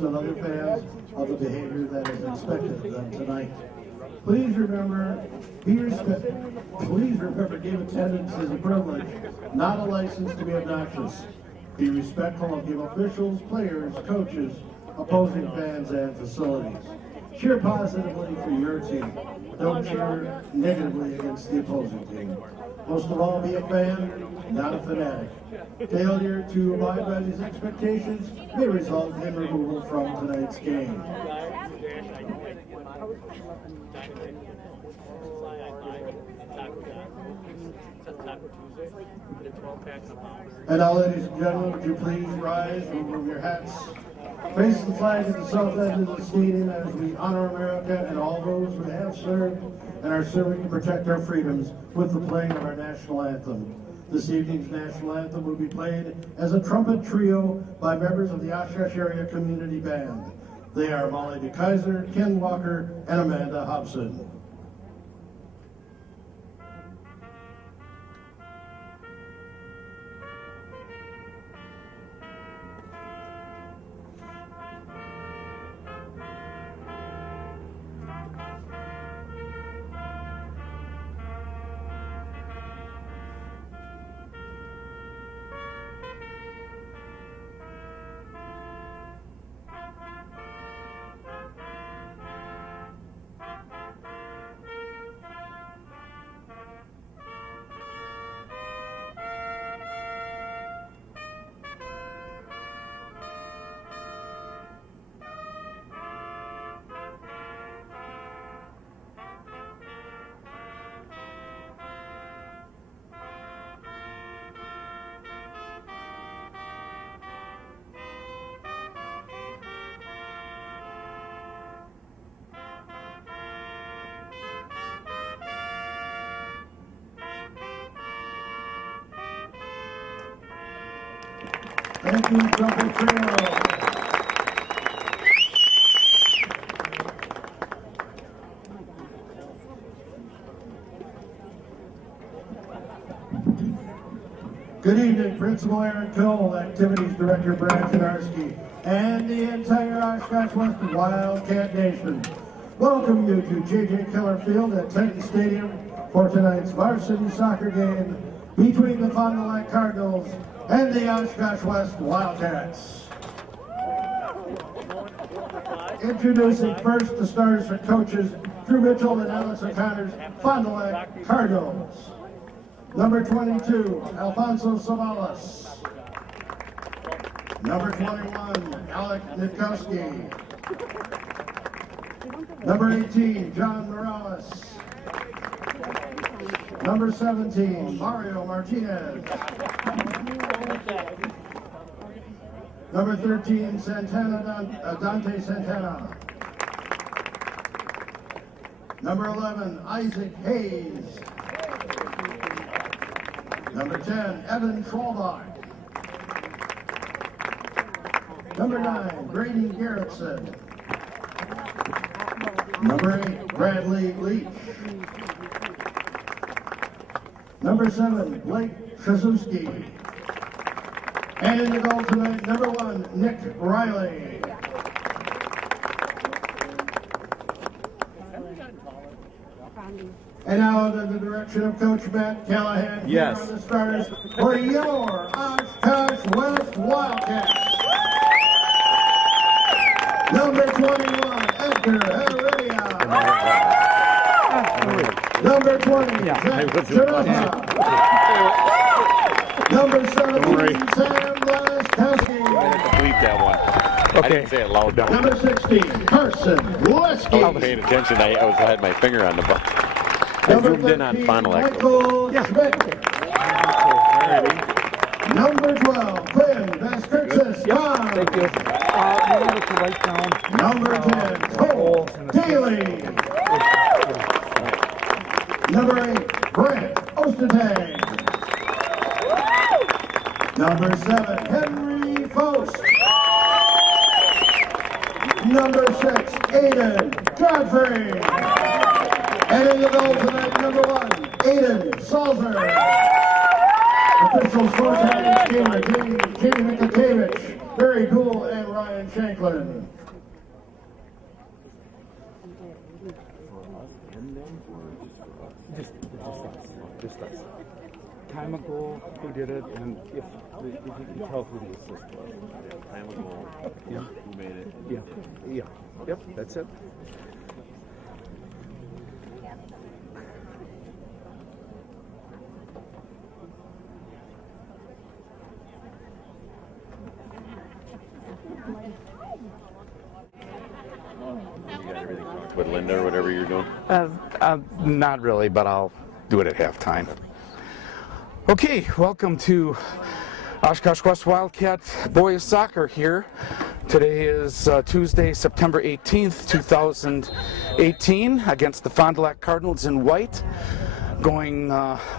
and other fans of the behavior that is expected of them tonight. Please remember, give attendance is a privilege, not a license to be obnoxious. Be respectful of the officials, players, coaches, opposing fans, and facilities. Cheer positively for your team. Don't cheer negatively against the opposing team. Most of all, be a fan, not a fanatic. Failure to abide by these expectations may result in removal from tonight's game. And now, ladies and gentlemen, would you please rise, remove your hats, face the flag at the south end of the stadium as we honor America and all those who have served and are serving to protect our freedoms with the playing of our national anthem. This evening's national anthem will be played as a trumpet trio by members of the Oshkosh Area Community Band. They are Molly DeKaiser, Ken Walker, and Amanda Hobson. Thank you, trumpet trio. Good evening, Principal Aaron Cole, Activities Director Brad Konarski, and the entire Oshkosh West Wildcat Nation. Welcome you to J.J. Keller Field at Titan Stadium for tonight's varsity soccer game between the Fond Du Lac Cardinals and the Oshkosh West Wildcats. Introducing first the starters for coaches Drew Mitchell and Alex O'Connor's Fond Du Lac Cardinals. Number 22, Alfonso Savalas. Number 21, Alec Nitkowski. Number 18, John Morales. Number 17, Mario Martinez. Number 13, Dante Santana. Number 11, Isaac Hayes. Number 10, Evan Schwalbach. Number 9, Brady Garrettson. Number 8, Bradley Leach. Number 7, Blake Krasuski. And in the goal tonight, number 1, Nick Riley. And now under the direction of Coach Matt Callahan, here are the starters for your Oshkosh West Wildcats. Number 21, Edgar Heredia. Number 20, Jack Chirapa. Number 17, Sam Blaskowski. I had to bleep that one. Okay. I didn't say it loud. No. Number 16, Carson Leski. I was paying attention. I had my finger on the button. I zoomed in on Fond Du Lac. Michael Schmidt. Number 12, Quinn Vaskertsis. Thank you. Remember to write down. Number 10, Cole Daly. Number 8, Brent Ostertag. Number 7, Henry Faust. Number 6, Aiden Godfrey. And in the goal tonight, number 1, Aiden Salzer. Officials for tonight's game are Jamie Mikakevich, Barry Gould, and Ryan Shanklin. Just us. Time ago, who did it, and if you can tell who the assist was. Time ago. Yeah. Who made it? Yeah. Yep, that's it. You got everything talked with Linda or whatever you're doing? Not really, but I'll do it at halftime. Okay, welcome to Oshkosh West Wildcat boys soccer here. Today is Tuesday, September 18th, 2018, against the Fond Du Lac Cardinals in white. Going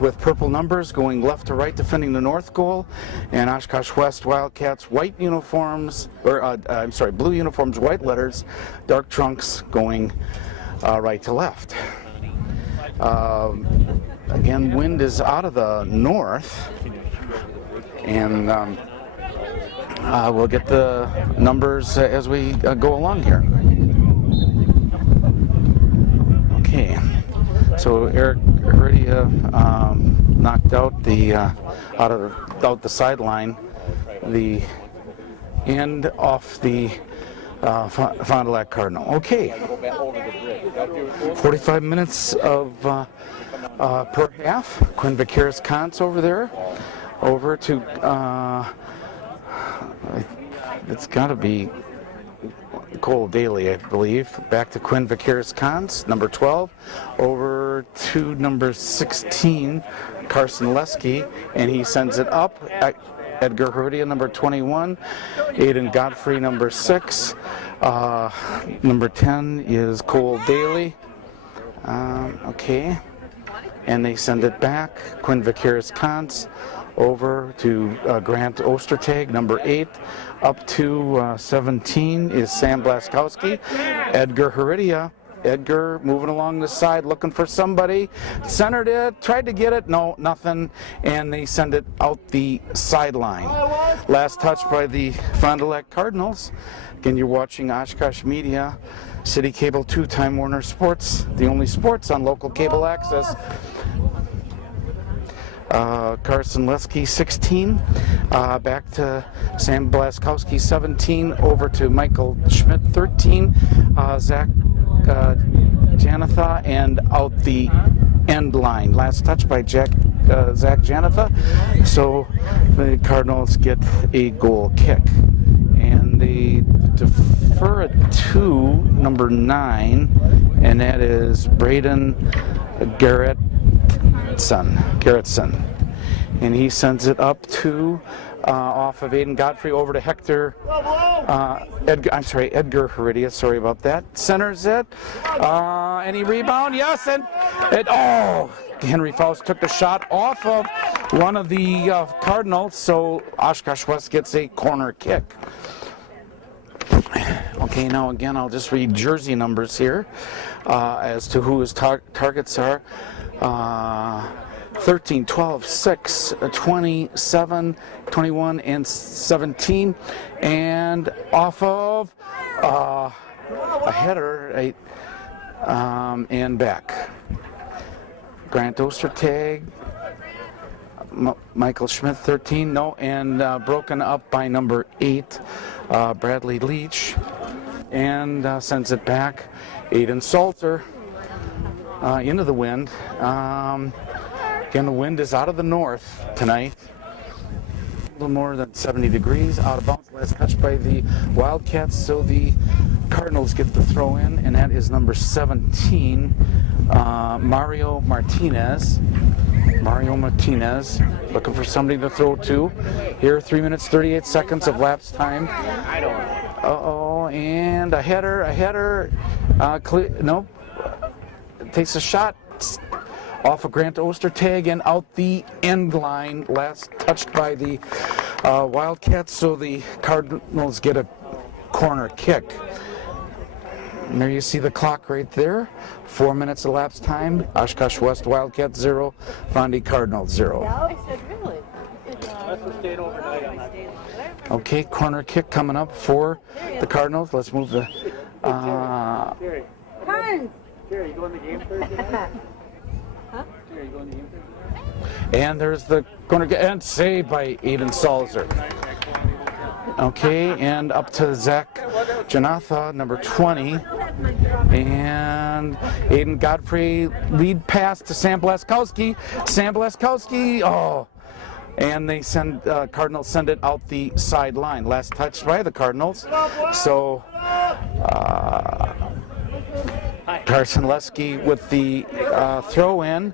with purple numbers, going left to right, defending the north goal, and Oshkosh West Wildcats white uniforms, or blue uniforms, white letters, dark trunks, going right to left. Again, wind is out of the north, and we'll get the numbers as we go along here. Okay. So Eric Heredia knocked out the out the sideline, the end off the Fond Du Lac Cardinal. Okay, 45 minutes of per half. Quinn Vaqueros-Cons over there, over to it's got to be Cole Daly, I believe. Back to Quinn Vaqueros-Cons, number 12, over to number 16, Carson Lesky, and he sends it up. Edgar Heredia, number 21, Aiden Godfrey, number 6, number 10 is Cole Daly. Okay, and they send it back. Quinn Vaqueros-Cons over to Grant Ostertag, number 8. Up to 17 is Sam Blaskowski. Edgar Heredia. Edgar moving along the side, looking for somebody. Centered it, tried to get it, no, nothing, and they send it out the sideline. Last touch by the Fond Du Lac Cardinals. Again, you're watching Oshkosh Media, City Cable 2, Time Warner Sports, the only sports on local cable access. Carson Lesky, 16, back to Sam Blaskowski, 17, over to Michael Schmidt, 13, Zach Janatha, and out the end line. Last touch by Zach Janatha. So the Cardinals get a goal kick. And they defer it to number 9, and that is Braden Garrettson, and he sends it up to off of Aiden Godfrey over to Edgar Heredia, sorry about that. Centers it, any rebound? Yes, and Henry Faust took the shot off of one of the Cardinals, so Oshkosh West gets a corner kick. Okay, now again, I'll just read jersey numbers here as to who his targets are. 13, 12, 6, 27, 21, and 17. And off of a header and back. Grant Ostertag, Michael Schmidt, 13, no, and broken up by number 8, Bradley Leach, and sends it back. Aiden Salter into the wind. Again, the wind is out of the north tonight. A little more than 70 degrees, out of bounds. Last touch by the Wildcats, so the Cardinals get the throw in, and that is number 17, Mario Martinez, looking for somebody to throw to. Here, 3 minutes, 38 seconds of lapse time. And a header, nope, takes a shot off of Grant Ostertag and out the end line. Last touched by the Wildcats, so the Cardinals get a corner kick. And there you see the clock right there. 4 minutes elapsed time. Oshkosh West Wildcats 0, Fond Du Lac Cardinals 0. I said, really? Must have stayed overnight on that. Okay, corner kick coming up for the Cardinals. Let's move the. Jerry, you going to the game Thursday night? Huh? Jerry, you going to the game Thursday night? And there's the corner kick, and saved by Aiden Salzer. Okay, and up to Zach Janatha, number 20. And Aiden Godfrey, lead pass to Sam Blaskowski. Sam Blaskowski, oh. And they send, Cardinals send it out the sideline. Last touch by the Cardinals. So, Carson Lesky with the throw in.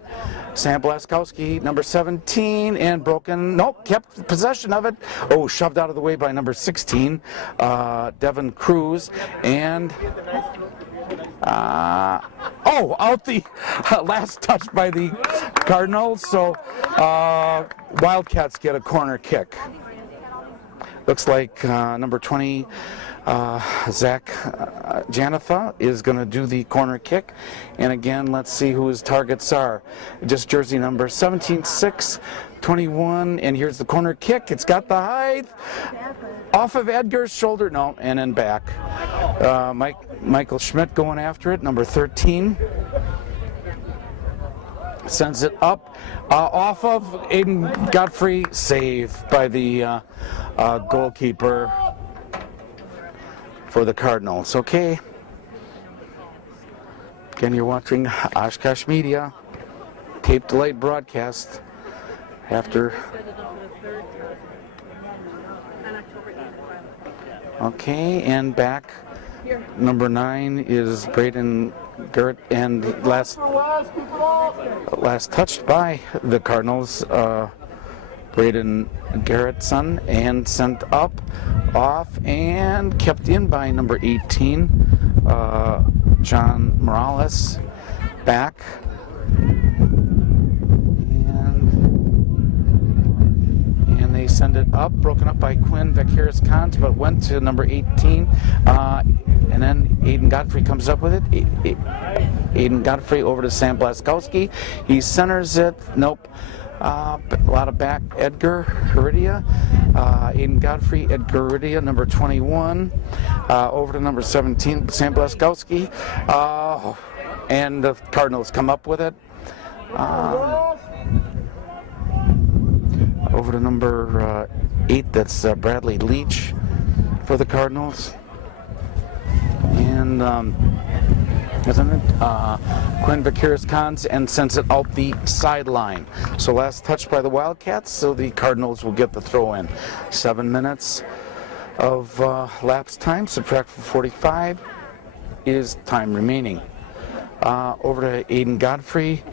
Sam Blaskowski, number 17, and broken. Nope, kept possession of it. Oh, shoved out of the way by number 16, Devin Cruz. And, out the last touch by the Cardinals. So, Wildcats get a corner kick. Looks like number 20, Zach Janatha is going to do the corner kick. And again, let's see who his targets are. Just jersey number 17, 6, 21, and here's the corner kick. It's got the height off of Edgar's shoulder. No, and then back. Michael Schmidt going after it, number 13. Sends it up off of Aiden Godfrey, saved by the goalkeeper for the Cardinals. Okay. Again, you're watching Oshkosh Media, tape delayed broadcast after. Okay, and back. Number 9 is Braden Garrett, and last touched by the Cardinals, Braden Garrettson, and sent up, off, and kept in by number 18, John Morales, back. And they send it up, broken up by Quinn Vaqueros-Cons, but went to number 18. And then Aiden Godfrey comes up with it. Aiden Godfrey over to Sam Blaskowski. He centers it. Nope. A lot of back. Edgar Heredia. Aiden Godfrey, Edgar Heredia, number 21. Over to number 17, Sam Blaskowski. And the Cardinals come up with it. Over to number 8, that's Bradley Leach for the Cardinals. And Quinn Vaqueros-Cons, and sends it out the sideline. So last touch by the Wildcats, so the Cardinals will get the throw in. 7 minutes of lapse time, subtract from 45 is time remaining. Over to Aiden Godfrey,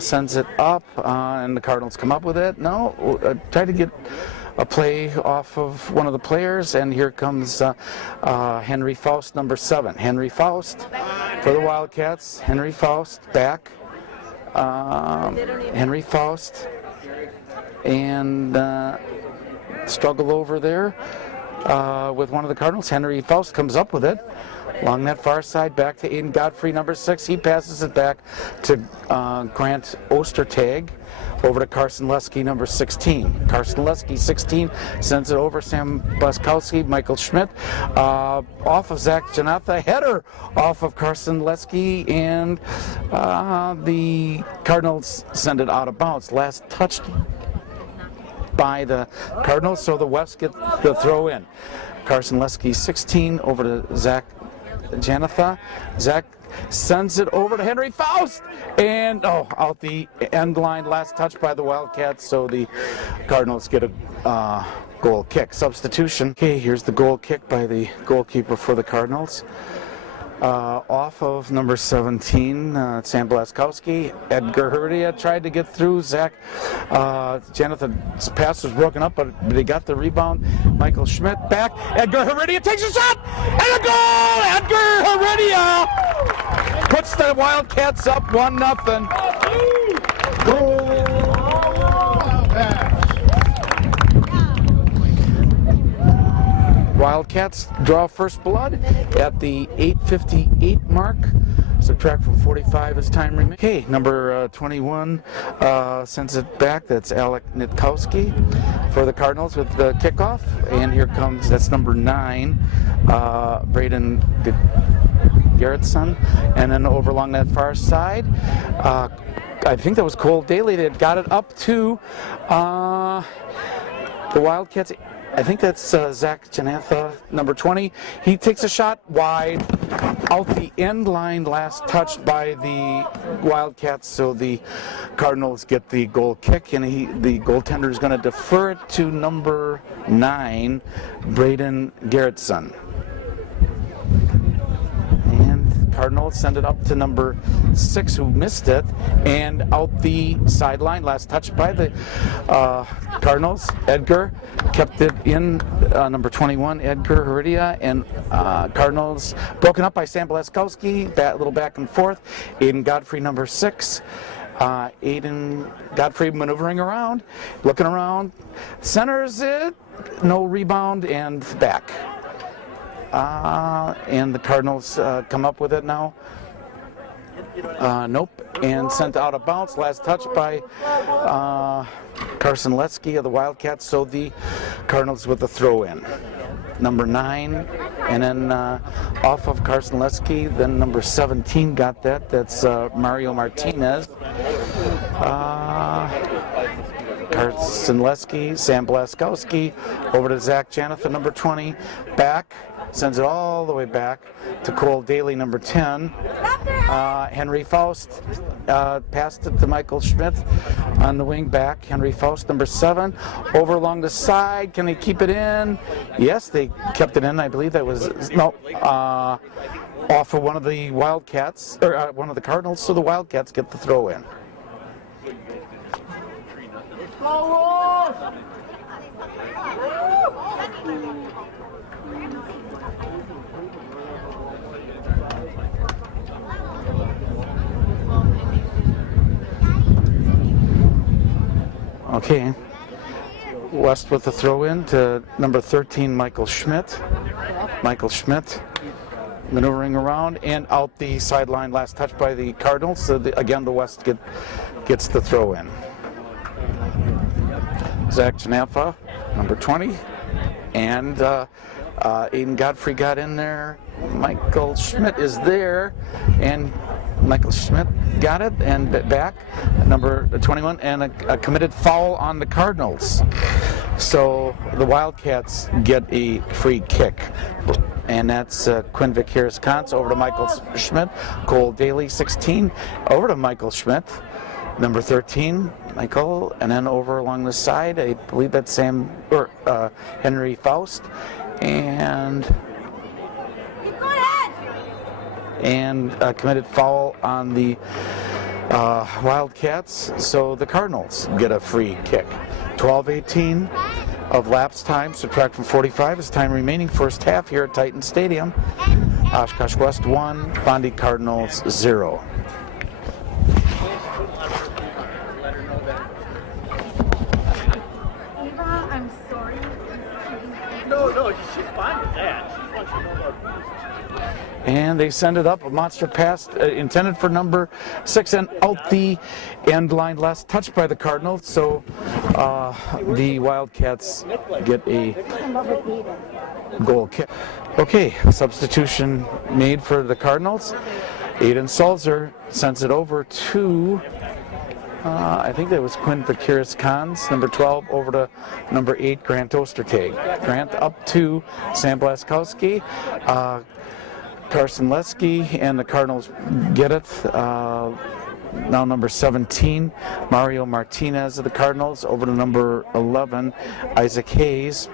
sends it up, and the Cardinals come up with it. No, try to get a play off of one of the players, and here comes Henry Faust, number 7. Henry Faust for the Wildcats. Henry Faust back. Henry Faust, and struggle over there with one of the Cardinals. Henry Faust comes up with it along that far side, back to Aiden Godfrey, number 6. He passes it back to Grant Ostertag. Over to Carson Lesky, number 16. Carson Lesky, 16, sends it over. Sam Blaskowski, Michael Schmidt, off of Zach Janatha, header off of Carson Lesky, and the Cardinals send it out of bounds. Last touched by the Cardinals, so the West get the throw in. Carson Lesky, 16, over to Zach Janatha. Zach sends it over to Henry Faust, and out the end line. Last touch by the Wildcats, so the Cardinals get a goal kick. Substitution. Okay, here's the goal kick by the goalkeeper for the Cardinals. Off of number 17, Sam Blaskowski. Edgar Heredia tried to get through. Zach Janathan's pass was broken up, but they got the rebound. Michael Schmidt back. Edgar Heredia takes a shot, and a goal! Edgar Heredia puts the Wildcats up 1-0. Wildcats draw first blood at the 8:58 mark Subtract from 45 as time remains. Okay, number 21 sends it back. That's Alec Nitkowski for the Cardinals with the kickoff. And here comes, that's number 9, Braden Garrettson. And then over along that far side, I think that was Cole Daly that got it up to the Wildcats. I think that's Zach Janatha, number 20. He takes a shot wide out the end line, last touched by the Wildcats, so the Cardinals get the goal kick, and the goaltender is going to defer it to number 9, Braden Garrettson. Cardinals send it up to number 6, who missed it, and out the sideline, last touch by the Cardinals. Edgar kept it in, number 21, Edgar Heredia, and Cardinals broken up by Sam Blaskowski, that little back and forth. Aiden Godfrey, number 6. Aiden Godfrey maneuvering around, looking around, centers it, no rebound, and back. And the Cardinals come up with it now. Nope. And sent out of bounds. Last touch by Carson Letsky of the Wildcats. So the Cardinals with the throw in. Number 9. And then off of Carson Letsky, then number 17 got that. That's Mario Martinez. Carson Letsky, Sam Blaskowski, over to Zach Janathan, number 20. Back. Sends it all the way back to Cole Daly, number 10. Henry Faust passed it to Michael Schmidt on the wing back. Henry Faust, number 7. Over along the side. Can they keep it in? Yes, they kept it in. I believe that was, no, off of one of the Wildcats, or one of the Cardinals, so the Wildcats get the throw in. Okay, West with the throw in to number 13, Michael Schmidt. Michael Schmidt maneuvering around and out the sideline, last touch by the Cardinals. So again, the West gets the throw in. Zach Janatha, number 20, and Aiden Godfrey got in there. Michael Schmidt is there, and Michael Schmidt got it and back, number 21, and a committed foul on the Cardinals. So the Wildcats get a free kick. And that's Quinn Vick-Harris-Kantz over to Michael Schmidt. Cole Daly, 16, over to Michael Schmidt. Number 13, Michael, and then over along the side, I believe that's Henry Faust, and committed foul on the Wildcats, so the Cardinals get a free kick. 12:18 of lapse time, subtract from 45 is time remaining, first half here at Titan Stadium. Oshkosh West 1, Fond Du Lac Cardinals 0. I'm sorry. No, she's fine with that. She wants to know about And they send it up, a monster pass intended for number 6 and out the end line, last touched by the Cardinals. So the Wildcats get a goal kick. Okay, substitution made for the Cardinals. Aiden Salzer sends it over to I think that was Quinn Vick-Harris-Kantz, number 12, over to number 8, Grant Ostertag. Grant up to Sam Blaskowski, Carson Letsky, and the Cardinals get it. Now number 17, Mario Martinez of the Cardinals, over to number 11, Isaac Hayes.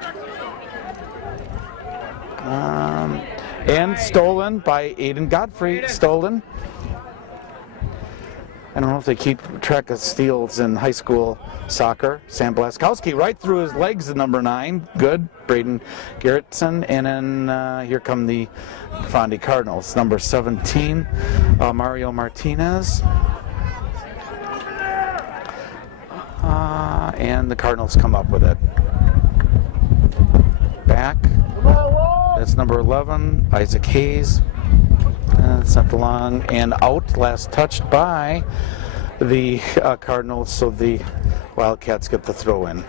And stolen by Aiden Godfrey, stolen. I don't know if they keep track of steals in high school soccer. Sam Blaskowski right through his legs at number 9. Good. Braden Garrettson. And then here come the Fond Du Lac Cardinals. Number 17, Mario Martinez. And the Cardinals come up with it. Back. That's number 11, Isaac Hayes. Sent along and out. Last touched by the Cardinals, so the Wildcats get the throw in.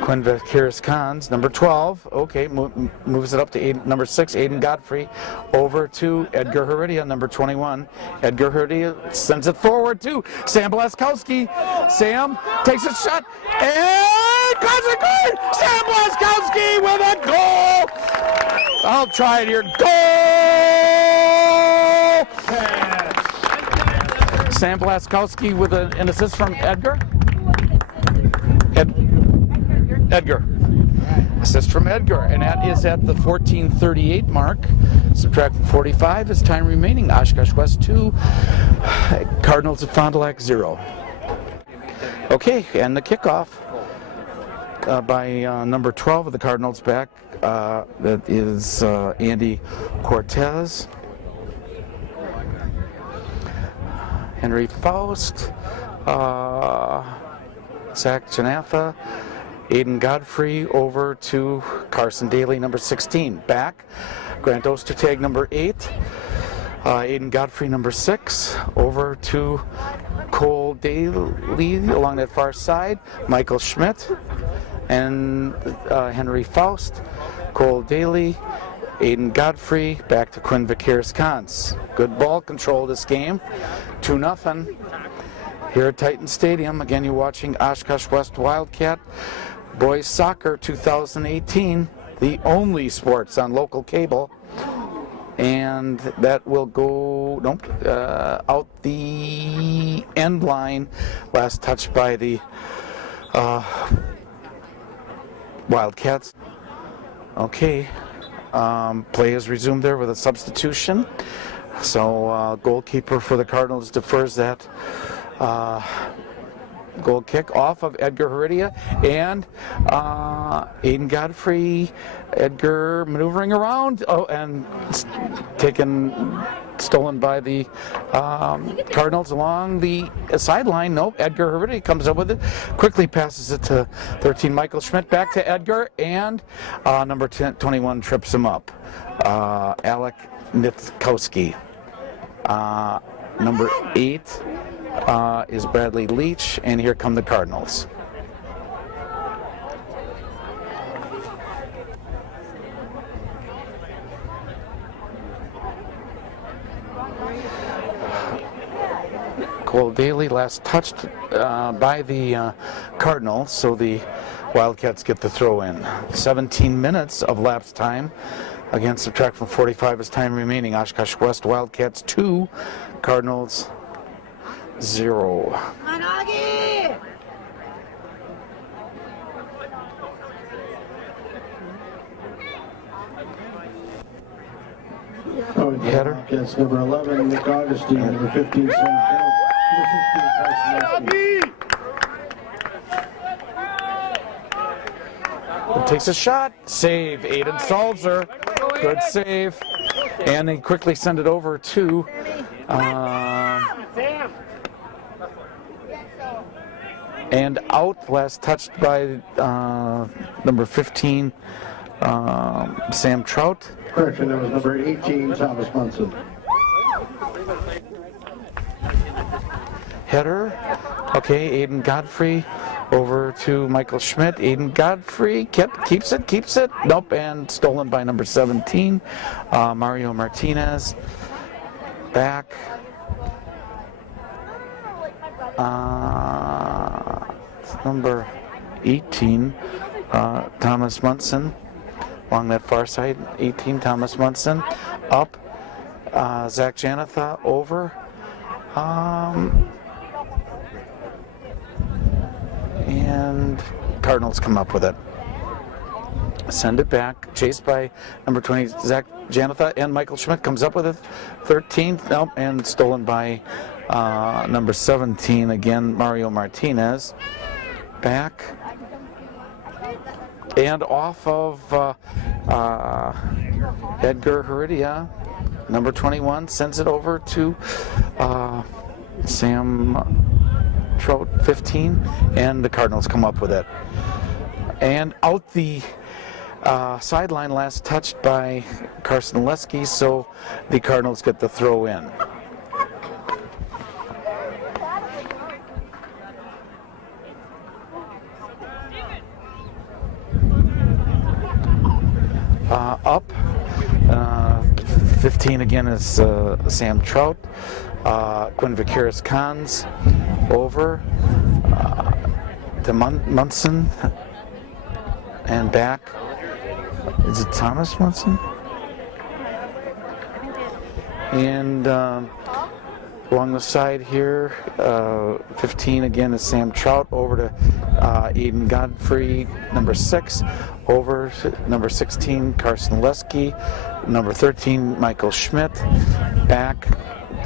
Quinn Vaqueros Cons, number 12. Okay, moves it up to number 6, Aiden Godfrey. Over to Edgar Heredia, number 21. Edgar Heredia sends it forward to Sam Blaskowski. Sam takes a shot and cuts it good! Sam Blaskowski with a goal! I'll try it here. Goal! Sam Blaskowski with an assist from Edgar. Edgar. Assist from Edgar, and that is at the 14:38 mark. Subtract 45 is time remaining. Oshkosh West 2, Cardinals of Fond Du Lac 0. Okay, and the kickoff by number 12 of the Cardinals back. That is Andy Cortez. Henry Faust. Zach Janatha. Aiden Godfrey over to Carson Daly, number 16. Back, Grant Ostertag, number 8. Aiden Godfrey, number 6. Over to Cole Daly along that far side. Michael Schmidt and Henry Faust. Cole Daly, Aiden Godfrey, back to Quinn Vaqueros Cons. Good ball control this game. 2-0. Here at Titan Stadium. Again, you're watching Oshkosh West Wildcat Boys Soccer 2018, the only sports on local cable. And that will go out the end line. Last touch by the Wildcats. Okay, play is resumed there with a substitution. So goalkeeper for the Cardinals defers that goal kick off of Edgar Heredia, and Aiden Godfrey. Edgar maneuvering around, and stolen by the Cardinals along the sideline. Nope, Edgar Heredia comes up with it, quickly passes it to 13 Michael Schmidt, back to Edgar, and number 21 trips him up. Alec Nitkowski. Number 8 is Bradley Leach, and here come the Cardinals. Cole Daly last touched by the Cardinals, so the Wildcats get the throw in. 17 minutes of lapse time. Again, subtract from 45 is time remaining. Oshkosh West Wildcats 2, Cardinals 0. Header. Against number 11, Nick Augustine, number 15, Sam Takes a shot. Save. Aiden Salzer. Good save. And they quickly send it over to and out. Last touched by number 15, Sam Trout. Correction, that was number 18, Thomas Munson. Header. Okay, Aiden Godfrey over to Michael Schmidt. Aiden Godfrey keeps it. Nope, and stolen by number 17, Mario Martinez. Back. Number 18, Thomas Munson. Along that far side, 18, Thomas Munson. Up, Zach Janatha over. And Cardinals come up with it. Send it back. Chased by number 20, Zach Janatha, and Michael Schmidt comes up with it. 13, nope, and stolen by number 17, again, Mario Martinez. Back. And off of Edgar Heredia, number 21, sends it over to Sam Trout, 15, and the Cardinals come up with it. And out the Sideline last touched by Carson Leske, so the Cardinals get the throw in. Up. 15 again is Sam Trout. Quinn Vaqueros-Cons over to Munson and back. Is it Thomas Munson? And along the side here, 15 again is Sam Trout over to Aiden Godfrey, number 6, over to number 16 Carson Leske, number 13 Michael Schmidt, back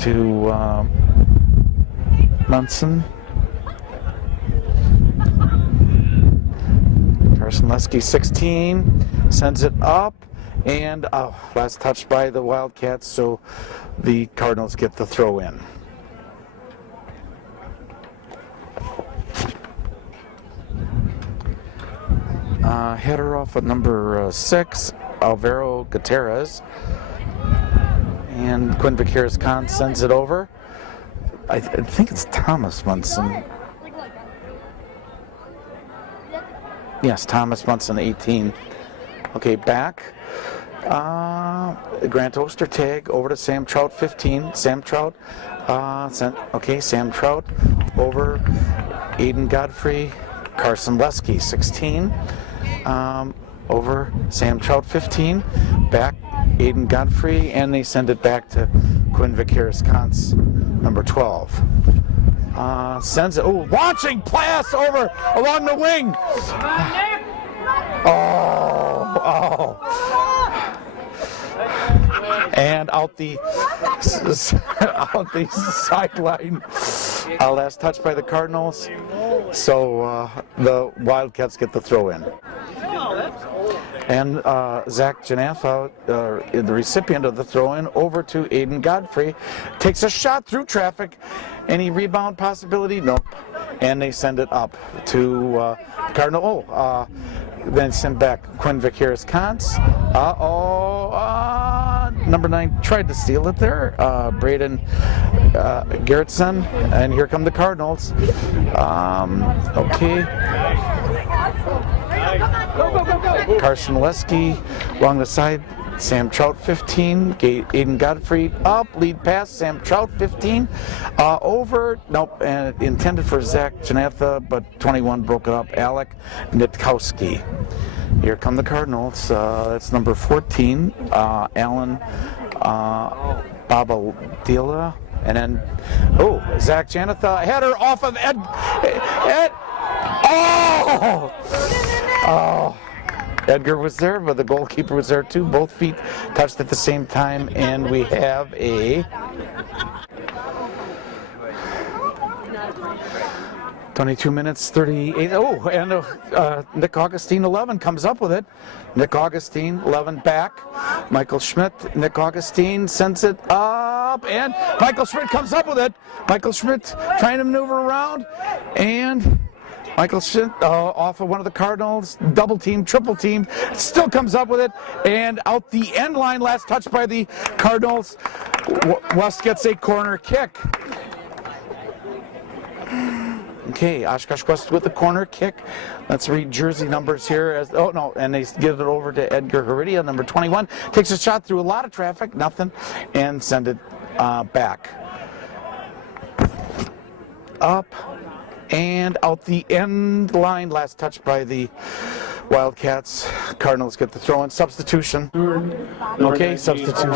to Munson. Carson Leske 16 sends it up, and last touch by the Wildcats, so the Cardinals get the throw in. Header off at number 6, Alvaro Gutierrez, and Quinn Vaqueros-Cons sends it over. I think it's Thomas Munson. Yes, Thomas Munson, 18. Okay, back. Grant Oster tag over to Sam Trout, 15. Sam Trout Sam Trout over Aiden Godfrey, Carson Leske, 16. Over Sam Trout, 15. Back Aiden Godfrey, and they send it back to Quinn Vaqueros-Cons, number 12. Sends it. Oh, launching pass over along the wing. Oh. And out the sideline. Last touch by the Cardinals. So the Wildcats get the throw in. And Zach Janatha, the recipient of the throw-in, over to Aiden Godfrey, takes a shot through traffic. Any rebound possibility? Nope. And they send it up to Cardinal. Then send back Quinn Vaqueros-Cons. Number 9 tried to steal it there. Braden Gerritsen. And here come the Cardinals. Okay. Carson Leske along the side. Sam Trout, 15. Aiden Godfrey up. Lead pass. Sam Trout, 15. Over. Nope. And intended for Zach Janatha, but 21 broke it up. Alec Nitkowski. Here come the Cardinals. That's number 14. Alan Babadilla. And then, Zach Janatha. Header off of Ed. Oh! Edgar was there, but the goalkeeper was there too. Both feet touched at the same time, and we have a 22 minutes, 38. And Nick Augustine, 11, comes up with it. Nick Augustine, 11, back. Michael Schmidt, Nick Augustine sends it up, and Michael Schmidt comes up with it. Michael Schmidt trying to maneuver around, and Michael Schmidt off of one of the Cardinals, double team, triple team, still comes up with it, and out the end line, last touch by the Cardinals. West gets a corner kick. Okay, Oshkosh West with the corner kick. Let's read jersey numbers here. And they give it over to Edgar Heredia, number 21. Takes a shot through a lot of traffic, nothing, and send it back. Up. And out the end line, last touch by the Wildcats. Cardinals get the throw in. Substitution. Okay, substitution.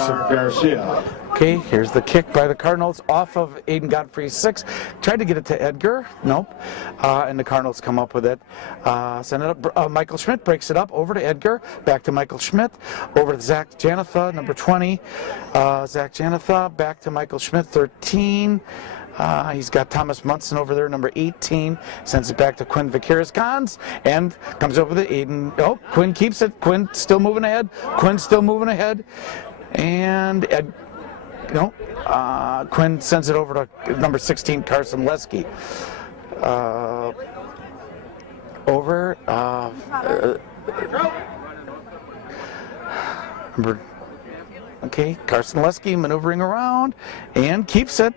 Okay, here's the kick by the Cardinals off of Aiden Godfrey's 6. Tried to get it to Edgar. Nope. And the Cardinals come up with it. Send it up. Michael Schmidt breaks it up over to Edgar. Back to Michael Schmidt. Over to Zach Janatha, number 20. Zach Janatha. Back to Michael Schmidt, 13. He's got Thomas Munson over there, number 18. Sends it back to Quinn Vaqueros-Cons and comes over to Aiden. Quinn keeps it. Quinn still moving ahead. And Quinn sends it over to number 16, Carson Leske. Okay, Carson Lesky maneuvering around and keeps it.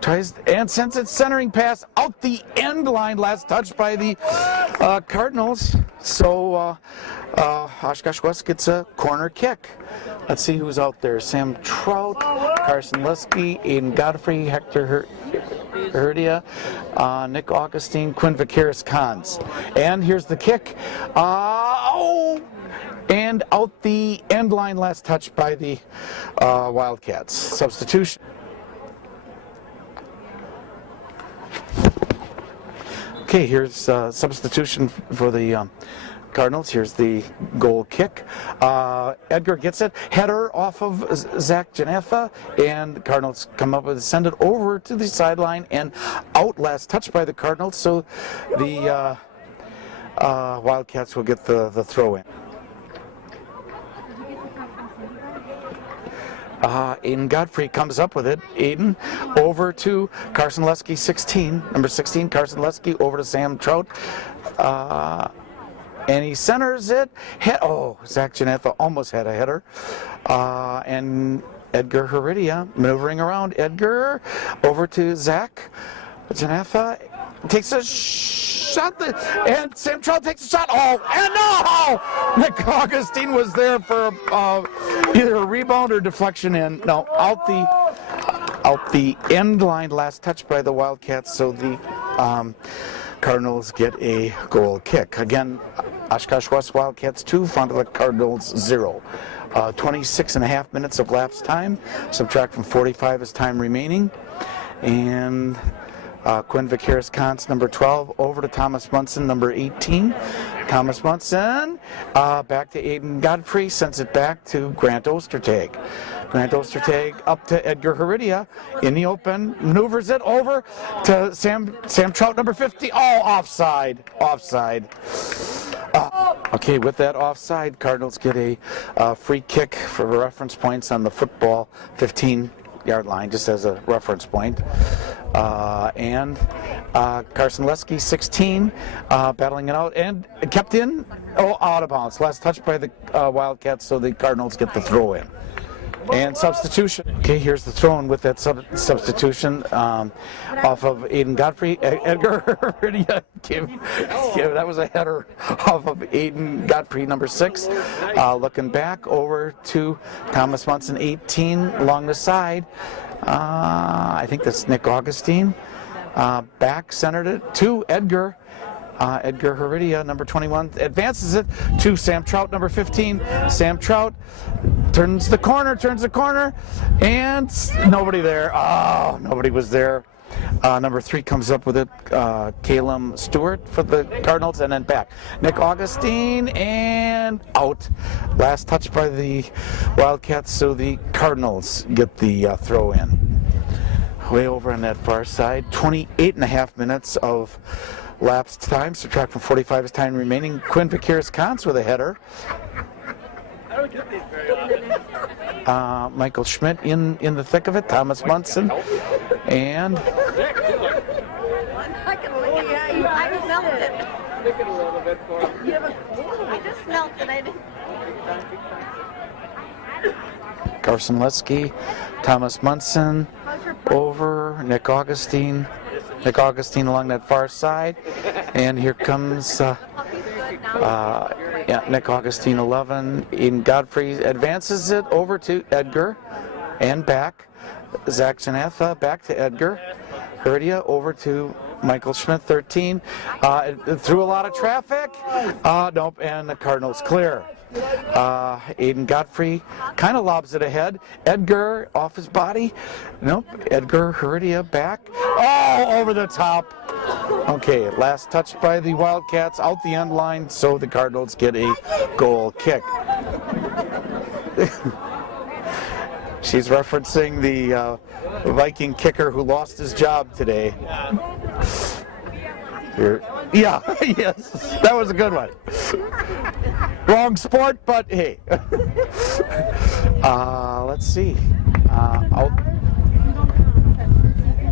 Tries and sends it centering pass out the end line. Last touch by the Cardinals. So Oshkosh West gets a corner kick. Let's see who's out there. Sam Trout, Carson Lesky, Aiden Godfrey, Hector Herdia, Nick Augustine, Quinn Vaqueris-Cons. And here's the kick. And out the end line. Last touch by the Wildcats. Substitution. Okay, here's substitution for the Cardinals. Here's the goal kick. Edgar gets it. Header off of Zach Janetha, and the Cardinals come up with it, send it over to the sideline and out. Last touch by the Cardinals, so the Wildcats will get the throw in. Aiden Godfrey comes up with it. Aiden over to Carson Lesky, 16. Number 16, Carson Lesky over to Sam Trout. And he centers it. Zach Janetha almost had a header. And Edgar Heredia maneuvering around. Edgar over to Zach Janetha. Takes a shot, and Sam Trout takes a shot. And no! Nick Augustine was there for either a rebound or deflection in. No, out the end line. Last touch by the Wildcats, so the Cardinals get a goal kick. Again, Oshkosh West Wildcats 2, Fond Du Lac Cardinals 0. 26 and a half minutes of lapse time. Subtract from 45 is time remaining. And Quinn Vaqueris-Cons, number 12, over to Thomas Munson, number 18. Thomas Munson, back to Aiden Godfrey, sends it back to Grant Ostertag. Grant Ostertag up to Edgar Heredia in the open, maneuvers it over to Sam Trout, number 50. Offside. Okay, with that offside, Cardinals get a free kick for reference points on the football 15-yard line, just as a reference point. And Carson Lesky, 16, battling it out and kept in, out of bounds. Last touch by the Wildcats, so the Cardinals get the throw in. And substitution. Okay, here's the throw in with that substitution off of Aiden Godfrey. Edgar Heredia that was a header off of Aiden Godfrey, number 6. Looking back over to Thomas Munson, 18, along the side. I think that's Nick Augustine. Back centered it to Edgar. Edgar Heredia, number 21, advances it to Sam Trout, number 15. Sam Trout turns the corner, and nobody there. Nobody was there. Number 3 comes up with it, Caleb Stewart for the Cardinals, and then back. Nick Augustine, and out. Last touch by the Wildcats, so the Cardinals get the throw in. Way over on that far side, 28 and a half minutes of lapsed time. Subtract from 45 is time remaining. Quinn Vaqueris-Cons with a header. I don't get these very often. Michael Schmidt in the thick of it. Thomas Munson. And I just smelled it. Stick it a little bit for me. I just smelled it. I didn't. Carson Lesky, Thomas Munson over, Nick Augustine along that far side, and here comes Nick Augustine, 11. Aiden Godfrey advances it over to Edgar and back. Zach Janetha back to Edgar. Heredia over to Michael Schmidt, 13. Through a lot of traffic. Nope, and the Cardinals clear. Aiden Godfrey kind of lobs it ahead. Edgar off his body. Nope. Edgar Heredia back. Over the top. Okay, last touch by the Wildcats out the end line, so the Cardinals get a goal kick. She's referencing the Viking kicker who lost his job today. Here. Yeah, yes, that was a good one. Wrong sport, but hey. Let's see.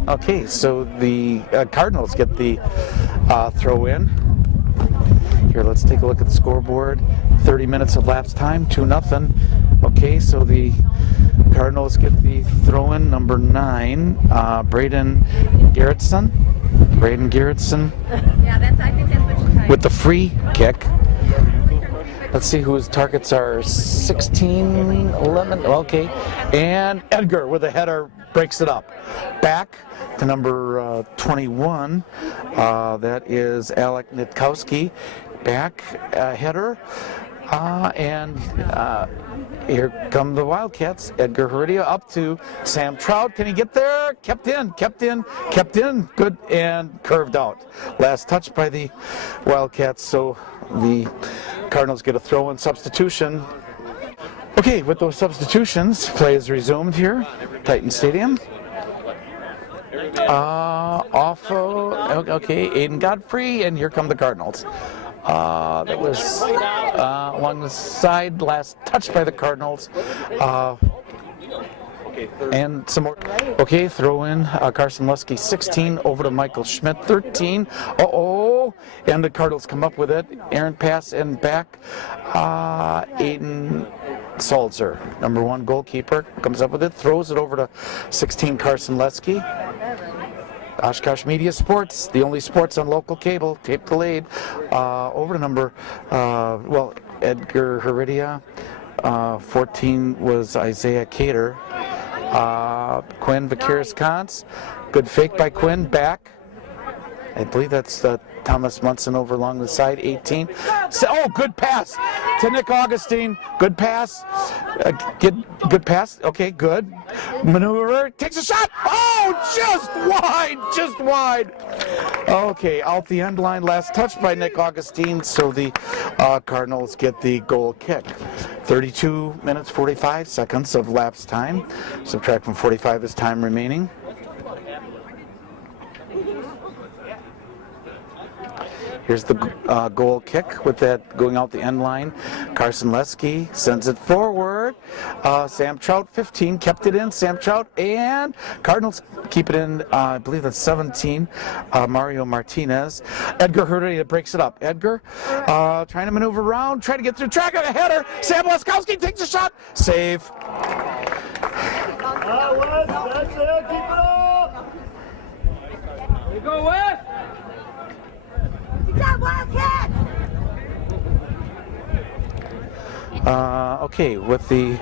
Okay, so the Cardinals get the throw in. Here, let's take a look at the scoreboard. 30 minutes of lapse time, 2-0. Okay, so the Cardinals get the throw-in, number 9, Braden Garrettson. Yeah, I think that's what you With the free kick. Let's see whose targets are 16, 11, okay. And Edgar with a header breaks it up. Back to number 21, that is Alec Nitkowski. Back, header. And here come the Wildcats. Edgar Heredia up to Sam Trout. Can he get there? Kept in. Good, and curved out. Last touch by the Wildcats, so the Cardinals get a throw-in substitution. Okay, with those substitutions, play is resumed here, Titan Stadium. Okay, Aiden Godfrey, and here come the Cardinals. That was along the side, last touch by the Cardinals. And some more. Okay, throw in Carson Lusky, 16, over to Michael Schmidt, 13. And the Cardinals come up with it. Aaron pass and back. Aiden Salzer, number 1 goalkeeper, comes up with it, throws it over to 16, Carson Lusky. Oshkosh Media Sports, the only sports on local cable, tape delayed. Over to number, Edgar Heredia. 14 was Isaiah Cater. Quinn Vakiris-Kantz. Good fake by Quinn. Back. I believe that's Thomas Munson over along the side. 18. Good pass to Nick Augustine. Good pass. Good pass. Okay, good. Maneuver. Takes a shot. Just wide. Okay, out the end line. Last touch by Nick Augustine. So the Cardinals get the goal kick. 32 minutes, 45 seconds of lapse time. Subtract from 45 is time remaining. Here's the goal kick with that going out the end line. Carson Lesky sends it forward. Sam Trout, 15, kept it in. Sam Trout, and Cardinals keep it in, I believe that's 17. Mario Martinez. Edgar Heredia breaks it up. Edgar trying to maneuver around, trying to get through track of a header. Sam Leskowski takes a shot. Save. West, that's it, keep it up! There you go, West! Good job, Wildcats! Okay, with the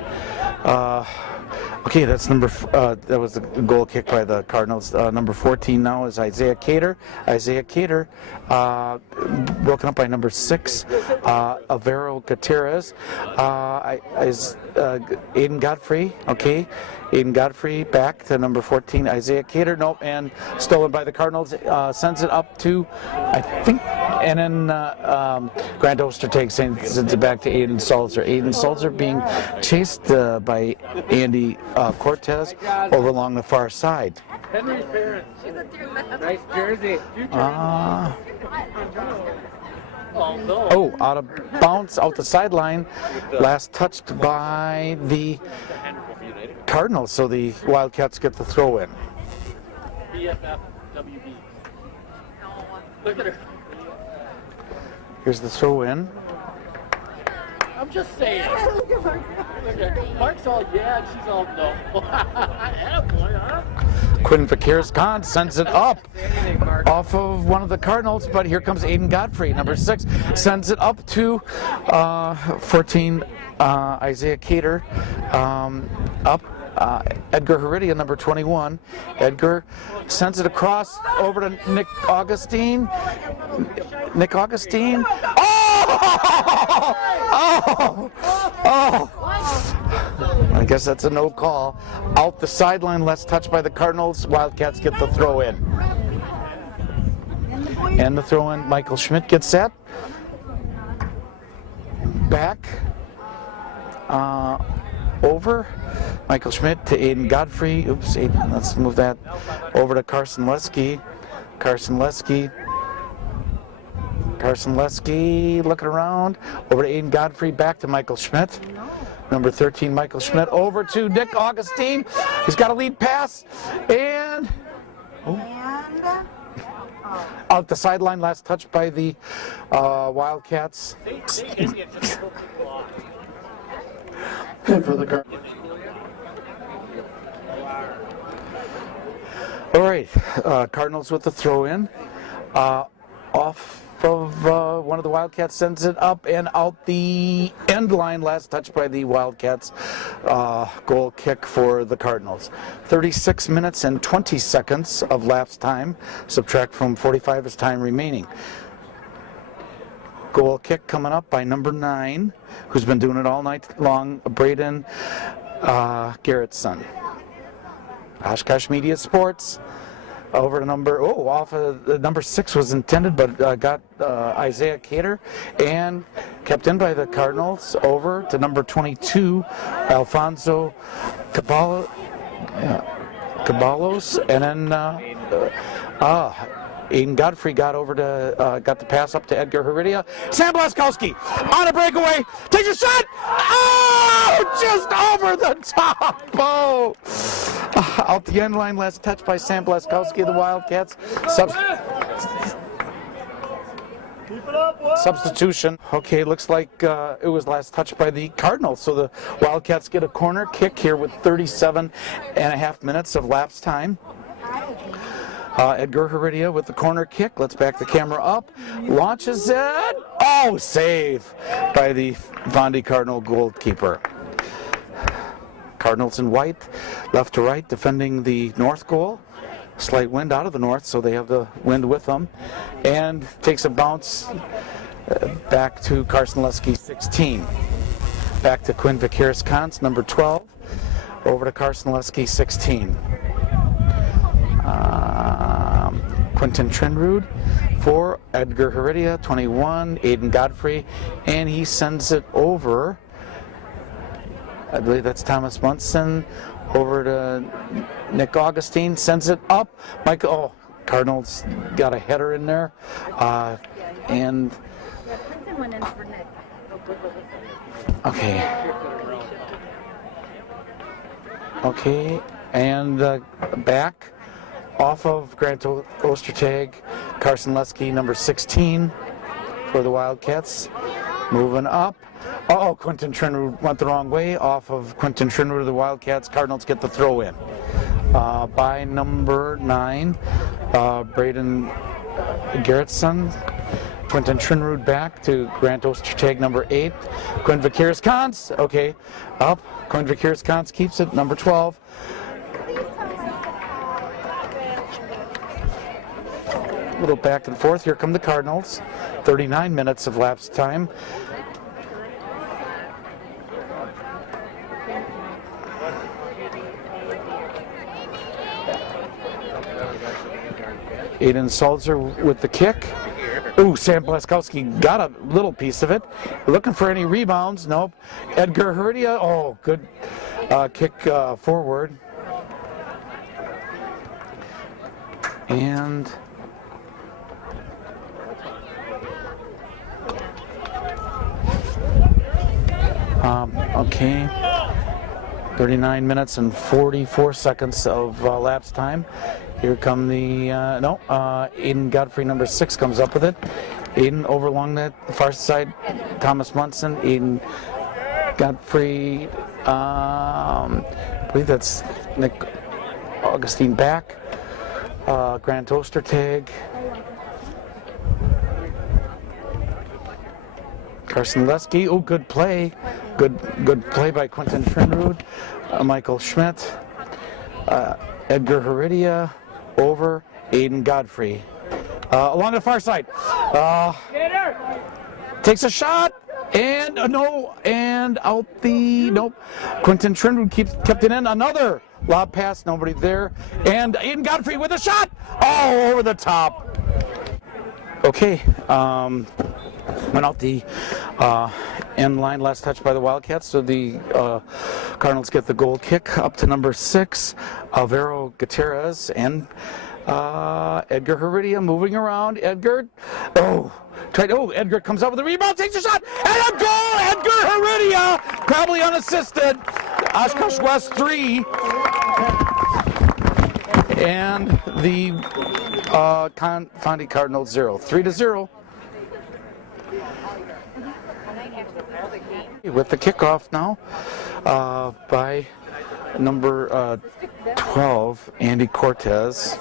that's that was the goal kick by the Cardinals. Number 14 now is Isaiah Cater. Broken up by number 6, Avero Gutierrez. Is Aiden Godfrey. Okay, Aiden Godfrey back to number 14, Isaiah Cater. Nope, and stolen by the Cardinals. Sends it up to, I think, and then Grant Ostertag sends it back to Aiden Salzer. Aiden Salzer being chased by Andy Cortez over along the far side. Henry's parents. Nice jersey. Out of bounds, out the sideline. Last touched by the Cardinals, so the Wildcats get the throw in. BFFWB. Look at her. Here's the throw in. I'm just saying. Look at Mark's all yeah, and she's all no. Boy, huh? Quinn Vakiris-Kantz sends it up off of one of the Cardinals, but here comes Aiden Godfrey, number 6, sends it up to 14, Isaiah Cater, up. Edgar Heredia, number 21. Edgar sends it across over to Nick Augustine. I guess that's a no call. Out the sideline, last touch by the Cardinals. Wildcats get the throw in. And the throw in, Michael Schmidt gets set. Back. Over. Michael Schmidt to Aiden Godfrey. Oops, Aiden, let's move that over to Carson Lesky. Carson Lesky looking around. Over to Aiden Godfrey, back to Michael Schmidt. Number 13, Michael Schmidt, over to Nick Augustine. He's got a lead pass. And out the sideline, last touch by the Wildcats. And for the Cardinals. All right, Cardinals with the throw in. Off of one of the Wildcats, sends it up and out the end line. Last touch by the Wildcats. Goal kick for the Cardinals. 36 minutes and 20 seconds of lapse time. Subtract from 45 as time remaining. Goal kick coming up by number 9, who's been doing it all night long, Braden Garrett's son. Oshkosh Media Sports. Over to number 6 was intended, but got Isaiah Cater and kept in by the Cardinals. Over to number 22, Alfonso Caballos, and then Aiden Godfrey got over to got the pass up to Edgar Heredia. Sam Blaskowski on a breakaway, takes a shot. Oh, just over the top. Oh, out the end line. Last touch by Sam Blaskowski of the Wildcats. Substitution. Okay, looks like it was last touched by the Cardinals. So the Wildcats get a corner kick here with 37.5 minutes of lapse time. Edgar Heredia with the corner kick. Let's back the camera up. Launches it. Oh, save by the Fond Du Lac Cardinal goalkeeper. Cardinals in white, left to right, defending the north goal. Slight wind out of the north, so they have the wind with them. And takes a bounce back to Carson Lesky, 16. Back to Quinn Vickers-Kantz, number 12. Over to Carson Lesky, 16. Quentin Trinrud for Edgar Heredia, 21. Aiden Godfrey, and he sends it over. I believe that's Thomas Munson. Over to Nick Augustine, sends it up. Cardinals got a header in there. Okay, and back off of Grant Ostertag, Carson Lesky, number 16 for the Wildcats. Moving up. Quentin Trinrud went the wrong way. Off of Quentin Trinrud of the Wildcats, Cardinals get the throw in. By number 9, Braden Garrett's son. Quentin Trinrud back to Grant Ostertag, number 8. Quinn Vickers-Kantz, up. Quinn Vickers-Kantz keeps it, number 12. A little back and forth. Here come the Cardinals. 39 minutes of lapse time. Aiden Salzer with the kick. Ooh, Sam Blaskowski got a little piece of it. Looking for any rebounds. Nope. Edgar Heredia. Oh, good kick forward. And okay. 39 minutes and 44 seconds of lapse time. Here come the, Aiden Godfrey, number 6, comes up with it. Aiden over along the far side, Thomas Munson. Aiden Godfrey, I believe that's Nick Augustine back. Grant Ostertag. Carson Lesky, good play. Good play by Quentin Trinrud. Michael Schmidt. Edgar Heredia. Over Aiden Godfrey. Along the far side. Takes a shot. And and out the, nope. Quentin Trinrud kept it in. Another lob pass, nobody there. And Aiden Godfrey with a shot. Oh, over the top. Okay. Went out the end line, last touch by the Wildcats, so the Cardinals get the goal kick up to number 6, Alvaro Gutierrez, and Edgar Heredia moving around. Edgar, Edgar comes up with a rebound, takes a shot, and a goal! Edgar Heredia, probably unassisted. Oshkosh West 3, and the Fond Du Lac Cardinals 0, 3-0. With the kickoff now by number 12, Andy Cortez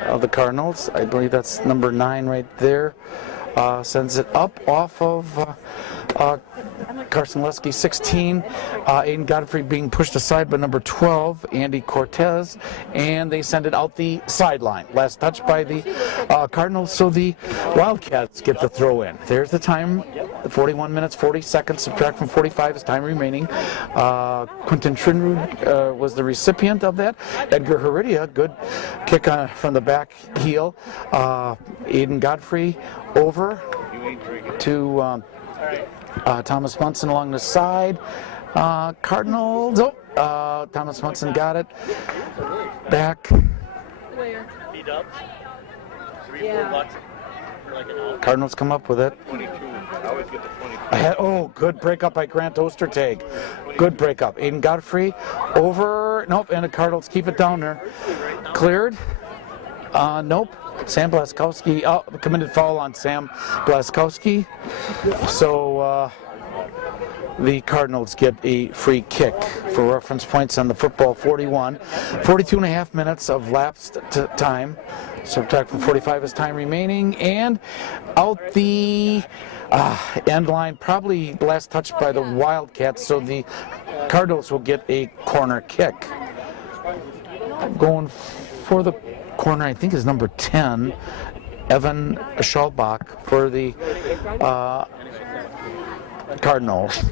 of the Cardinals. I believe that's number 9 right there. Sends it up off of Carson Lesky, 16. Aiden Godfrey being pushed aside by number 12, Andy Cortez, and they send it out the sideline. Last touch by the Cardinals, so the Wildcats get the throw in. There's the time, 41 minutes, 40 seconds, subtract from 45 is time remaining. Quentin Trinrud was the recipient of that. Edgar Heredia, good kick from the back heel. Aiden Godfrey over to Thomas Munson along the side. Cardinals, Thomas Munson got it. Back. Cardinals come up with it. Good breakup by Grant Ostertag. Good breakup. Aiden Godfrey over. Nope, and the Cardinals keep it down there. Cleared. Nope. Sam Blaskowski, committed foul on Sam Blaskowski. So the Cardinals get a free kick for reference points on the football 41. 42 and a half minutes of lapsed time. Subtract from 45 is time remaining. And out the end line, probably last touched by the Wildcats, so the Cardinals will get a corner kick. Going for the corner, I think, is number 10, Evan Schallbach for the Cardinals.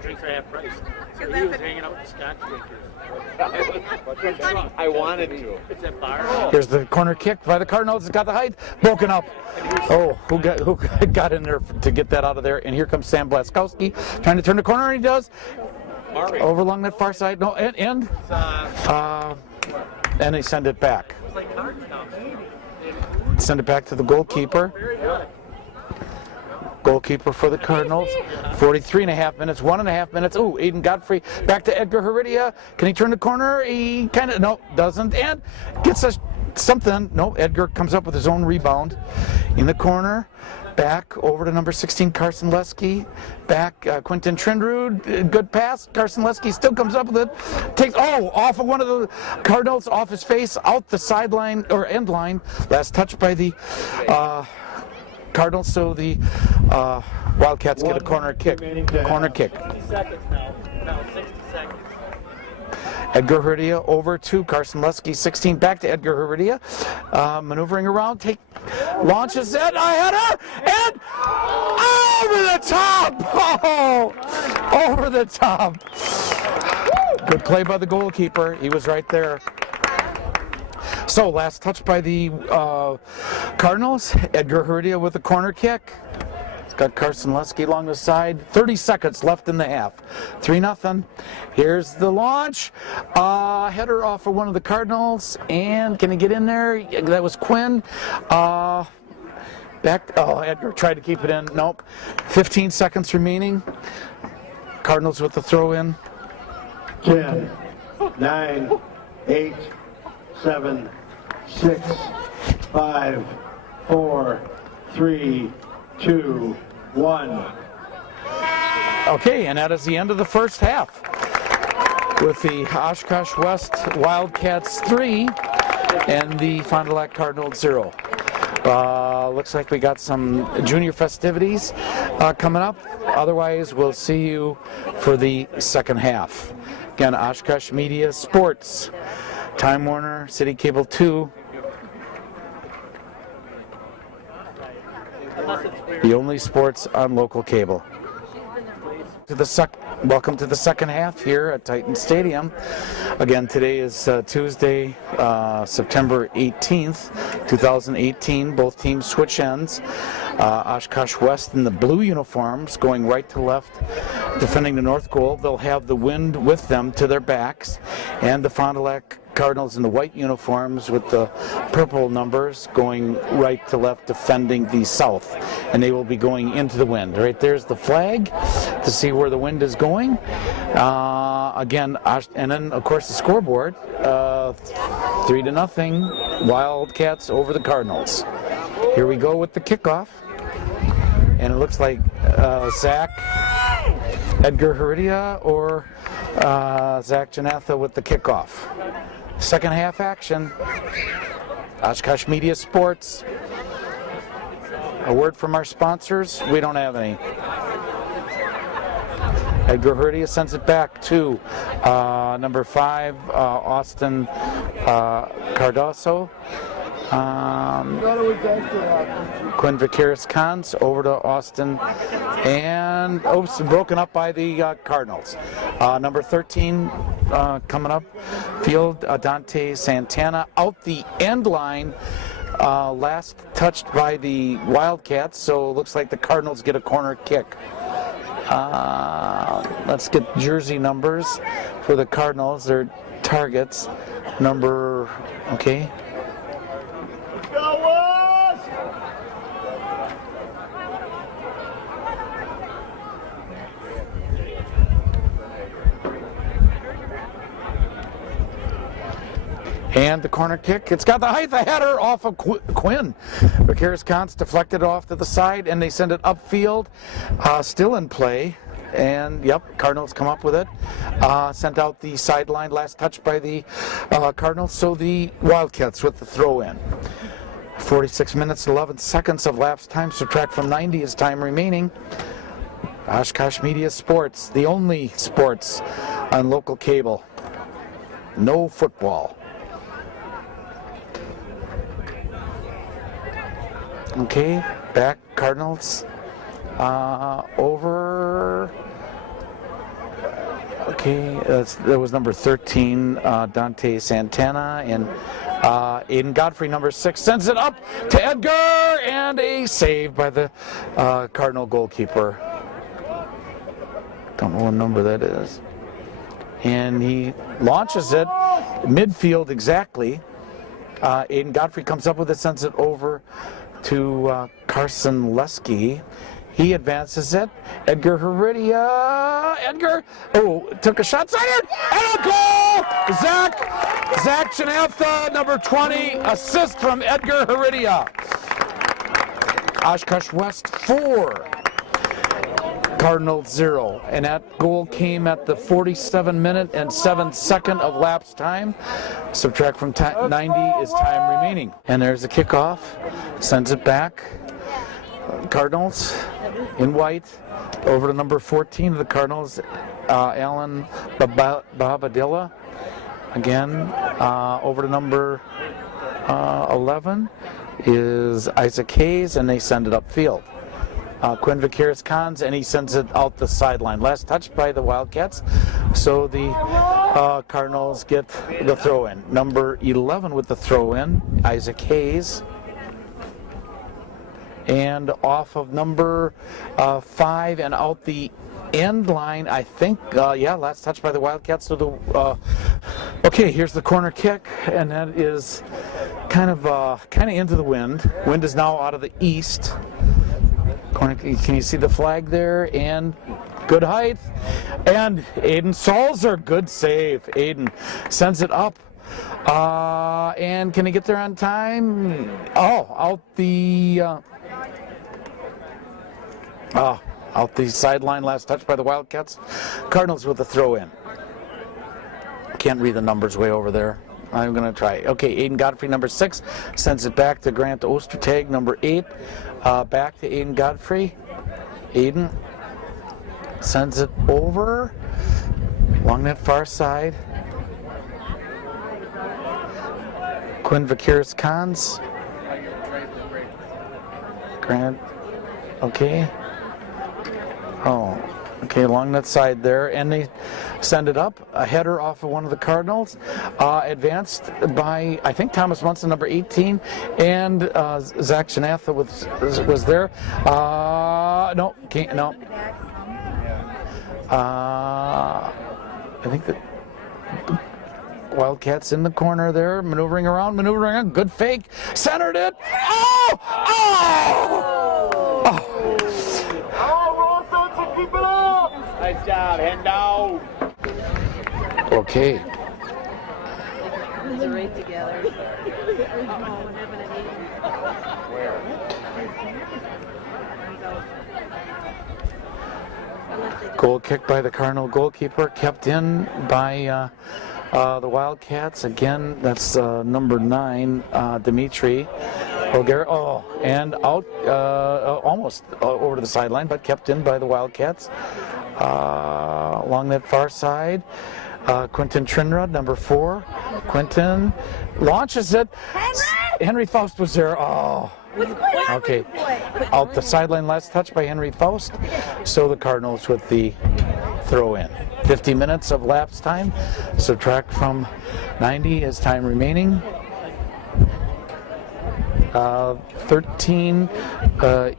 Drinks are half price. He was hanging out with the Scotch I wanted to. It's a bar. Here's the corner kick by the Cardinals. It's got the height, broken up. Who got in there to get that out of there? And here comes Sam Blaskowski trying to turn the corner, and he does. Over along that far side. No, and they send it back. Send it back to the goalkeeper. Goalkeeper for the Cardinals. 43 and a half minutes, 1.5 minutes. Aiden Godfrey back to Edgar Heredia. Can he turn the corner? He kind of, no, doesn't. And gets us something. No, Edgar comes up with his own rebound in the corner. Back over to number 16, Carson Lesky. Back, Quentin Trinrud. Good pass. Carson Lesky still comes up with it. Takes, off of one of the Cardinals, off his face, out the sideline, or end line. Last touch by the Cardinals, so the Wildcats get a corner kick. Corner kick. 60 seconds now. Now 60 seconds. Edgar Heredia over to Carson Lesky, 16, back to Edgar Heredia. Maneuvering around, launches it, a header, and over the top! Over the top. Good play by the goalkeeper. He was right there. So, last touch by the Cardinals. Edgar Heredia with a corner kick. Got Carson Lesky along the side. 30 seconds left in the half. 3-0. Here's the launch. Header off of one of the Cardinals. And can he get in there? That was Quinn. Edgar tried to keep it in. Nope. 15 seconds remaining. Cardinals with the throw in. 10, 9, 8, 7, 6, 5, 4, 3, 2, 1. Okay, and that is the end of the first half, with the Oshkosh West Wildcats 3 and the Fond Du Lac Cardinals 0. Looks like we got some junior festivities coming up. Otherwise, we'll see you for the second half. Again, Oshkosh Media Sports, Time Warner, City Cable 2. The only sports on local cable. Welcome to the second half here at Titan Stadium. Again, today is Tuesday, September 18th, 2018. Both teams switch ends. Oshkosh West in the blue uniforms, going right to left, defending the north goal. They'll have the wind with them to their backs, and the Fond Du Lac Cardinals in the white uniforms with the purple numbers going right to left, defending the south, and they will be going into the wind. Right there's the flag to see where the wind is going. Again, and then of course the scoreboard, 3-0 Wildcats over the Cardinals. Here we go with the kickoff. And it looks like Zach, Edgar Heredia, or Zach Janatha with the kickoff. Second half action. Oshkosh Media Sports. A word from our sponsors? We don't have any. Edgar Heredia sends it back to number 5, Austin Cardoso. Quinn Vaqueros-Cons over to Austin, and broken up by the Cardinals. Number 13 coming up, field, Dante Santana out the end line, last touched by the Wildcats, so it looks like the Cardinals get a corner kick. Let's get jersey numbers for the Cardinals, their targets. Number, okay. And the corner kick, it's got the height, the header off of Quinn. Vaqueros-Cons deflected off to the side, and they send it upfield, still in play. And, yep, Cardinals come up with it. Sent out the sideline, last touch by the Cardinals, so the Wildcats with the throw-in. 46 minutes, 11 seconds of lapse time, subtract from 90 is time remaining. Oshkosh Media Sports, the only sports on local cable. No football. Okay, back Cardinals over. Okay, that was number 13, Dante Santana, and Aiden Godfrey, number 6, sends it up to Edgar, and a save by the Cardinal goalkeeper. Don't know what number that is. And he launches it midfield exactly. Aiden Godfrey comes up with it, sends it over to Carson Lesky. He advances it. Edgar Heredia. Edgar, took a shot, sighted, and a goal! Zach Janatha, number 20, assist from Edgar Heredia. Oshkosh West 4, Cardinals 0, and that goal came at the 47-minute and 7-second of lapse time. Subtract from 90 is time remaining. And there's the kickoff. Sends it back. Cardinals in white over to number 14 of the Cardinals, Alan Babadilla. Again, over to number 11 is Isaac Hayes, and they send it upfield. Quinn Vaqueros-Cons, and he sends it out the sideline. Last touch by the Wildcats, so the Cardinals get the throw-in. Number 11 with the throw-in, Isaac Hayes. And off of number 5 and out the end line, I think, last touch by the Wildcats. So okay, here's the corner kick, and that is kind of into the wind. Wind is now out of the east. Corner, can you see the flag there? And good height. And Aiden Salzer, good save. Aiden sends it up. And can he get there on time? Out the sideline, last touch by the Wildcats. Cardinals with the throw-in. Can't read the numbers way over there. I'm going to try. Okay, Aiden Godfrey, number 6, sends it back to Grant Ostertag, number 8. Back to Aiden Godfrey. Aiden sends it over along that far side. Quinn Vaqueros-Cons. Grant. Okay. Okay, along that side there, and they send it up. A header off of one of the Cardinals, advanced by, I think, Thomas Munson, number 18, and Zach Janatha was there. No. I think the Wildcats in the corner there, maneuvering around, good fake, centered it. Keep it up! Nice job, hand down. Okay. are right together. Goal kick by the Cardinal goalkeeper, kept in by the Wildcats. Again, that's number 9, Dimitri. Oh, and out almost over to the sideline, but kept in by the Wildcats. Along that far side, Quentin Trinrod, number 4. Quentin launches it. Henry Faust was there. Oh. Okay, out the sideline, last touch by Henry Faust. So the Cardinals with the throw in. 50 minutes of lapse time. Subtract from 90 is time remaining. 13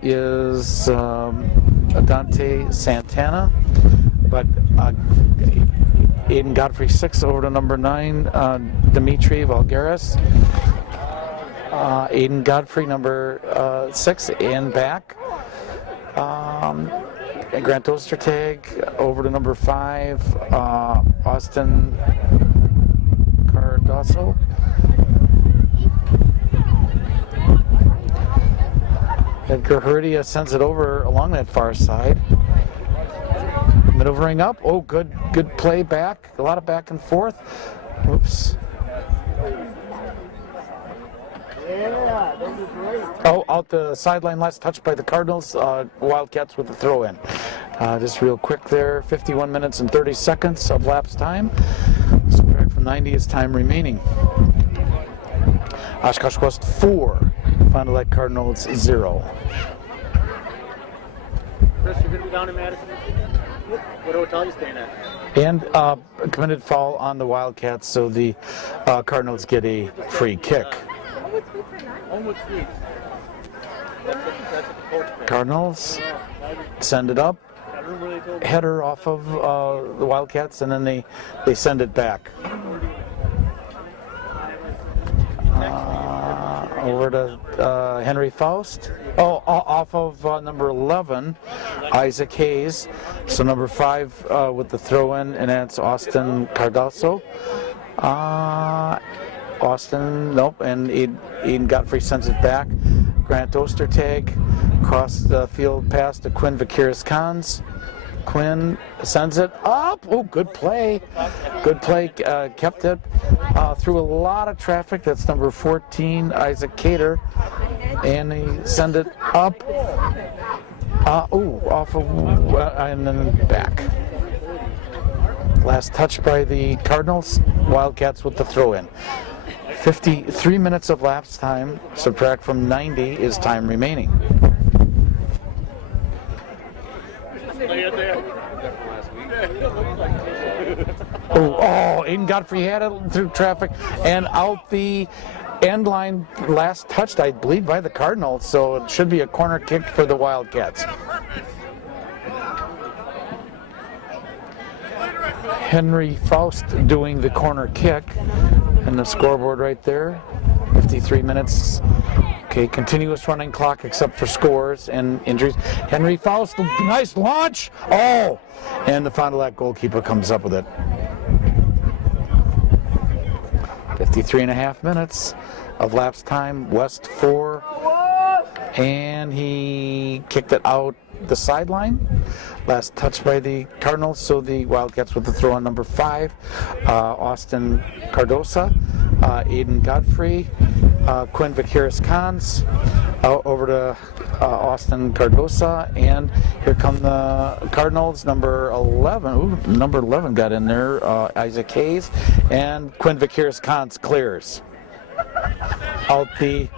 is Dante Santana, but Aiden Godfrey 6 over to number 9, Dimitri Valgaris. Aiden Godfrey, number 6, and back. And Grant Ostertag over to number 5, Austin Cardoso. Edgar Herdia sends it over along that far side. Maneuvering up. Oh, good play back. A lot of back and forth. Whoops. Oh, out the sideline, last touch by the Cardinals. Wildcats with the throw in. Just real quick there, 51 minutes and 30 seconds of lapse time. Subtract from 90 is time remaining. Oshkosh West 4, Fond Du Lac Cardinals 0. Chris, you're going to be down in Madison? What hotel are you staying at? And committed foul on the Wildcats, so the Cardinals get a free kick. Almost 3. That's what the coach said. Cardinals send it up, header off of the Wildcats, and then they send it back. Over to Henry Faust. Oh, off of number 11, Isaac Hayes. So number 5 with the throw-in, and that's Austin Cardoso. Austin, nope, and Aiden Godfrey sends it back. Grant Ostertag across the field pass to Quinn Vakiris-Kans. Quinn sends it up. Oh, good play. Good play. Kept it through a lot of traffic. That's number 14, Isaac Cater. And he send it up. Off of, and then back. Last touch by the Cardinals. Wildcats with the throw-in. 53 minutes of lapse time. Subtract from 90 is time remaining. Aiden Godfrey had it through traffic and out the end line, last touched, I believe, by the Cardinals, so it should be a corner kick for the Wildcats. Henry Faust doing the corner kick, and the scoreboard right there, 53 minutes. Okay, continuous running clock except for scores and injuries. Henry Faust, nice launch. Oh, and the Fond Du Lac goalkeeper comes up with it. 53 and a half minutes of lapse time. West 4, and he kicked it out the sideline. Last touch by the Cardinals, so the Wildcats with the throw on number 5, Austin Cardosa, Aiden Godfrey, Quinn Vakiris-Kans, over to Austin Cardosa, and here come the Cardinals, number 11. Ooh, number 11 got in there, Isaac Hayes, and Quinn Vakiris-Kans clears. Out the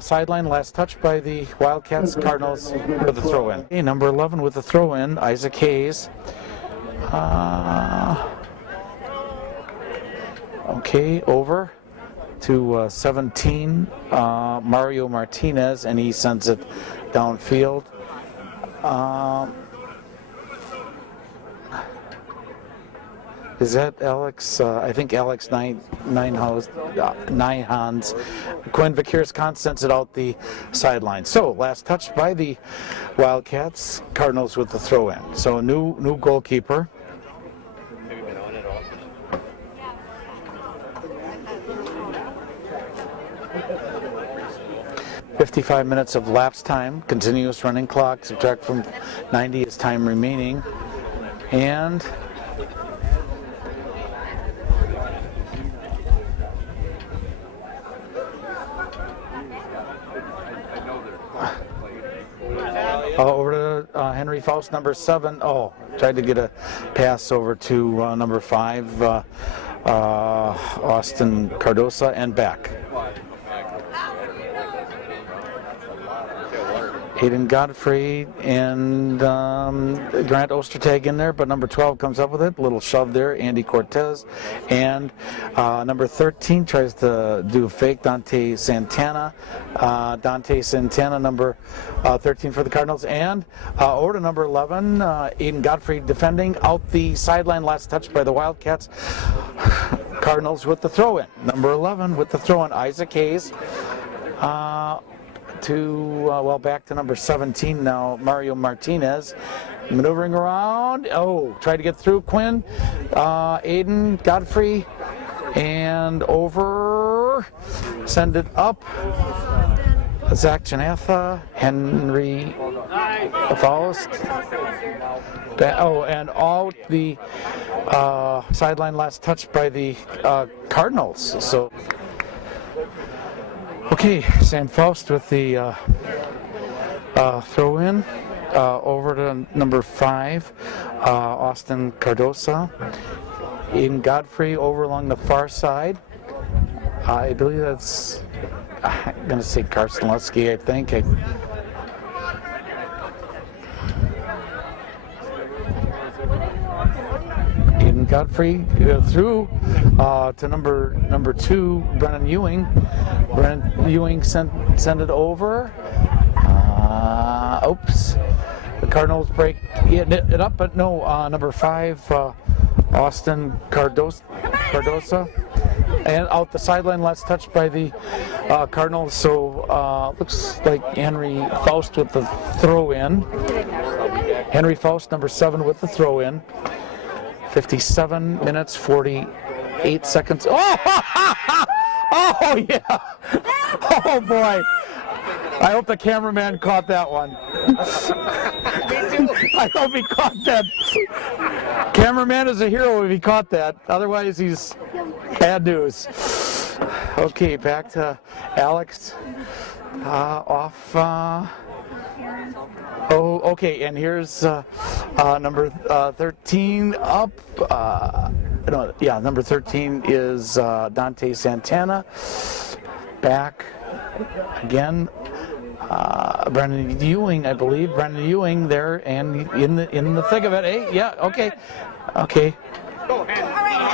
sideline, last touch by the Wildcats. Cardinals with the throw-in. Okay, number 11 with the throw-in, Isaac Hayes. Okay, over to 17, Mario Martinez, and he sends it downfield. Is that Alex? I think Alex Ninehands. Quinn Vakiris-Kans sends it out the sideline. So last touch by the Wildcats. Cardinals with the throw-in. So new goalkeeper. 55 minutes of lapse time, continuous running clock, subtract from 90 is time remaining. And over to Henry Faust, number 7. Oh, tried to get a pass over to number 5, Austin Cardosa, and back. Hayden Godfrey and Grant Ostertag in there, but number 12 comes up with it. Little shove there, Andy Cortez. And number 13 tries to do a fake, Dante Santana. Number 13 for the Cardinals. And over to number 11, Hayden Godfrey defending out the sideline, last touch by the Wildcats. Cardinals with the throw-in. Number 11 with the throw-in, Isaac Hayes. Back to number 17 now, Mario Martinez, maneuvering around. Oh, tried to get through Quinn, Aiden Godfrey, and over, send it up. Zach Janatha, Henry Faust. And out the sideline, last touch by the Cardinals. So. Okay, Sam Faust with the throw in over to number 5, Austin Cardosa. Aiden Godfrey over along the far side. I believe that's, I'm going to say Carson Lusky, I think. Aiden Godfrey through to number 2, Brennan Ewing. Brennan Ewing sent it over. Oops. The Cardinals break it up, but no. Number 5, Austin Cardosa. And out the sideline, last touch by the Cardinals. So looks like Henry Faust with the throw-in. Henry Faust, number 7, with the throw-in. 57 minutes, 48 seconds. Oh! Oh, yeah! Oh, boy! I hope the cameraman caught that one. I hope he caught that. Cameraman is a hero if he caught that. Otherwise, he's bad news. Okay, back to Alex. Off. Okay, and here's number 13 up. Number 13 is Dante Santana. Back again. Brendan Ewing, I believe. Brendan Ewing there, and in the thick of it. Hey, yeah, okay.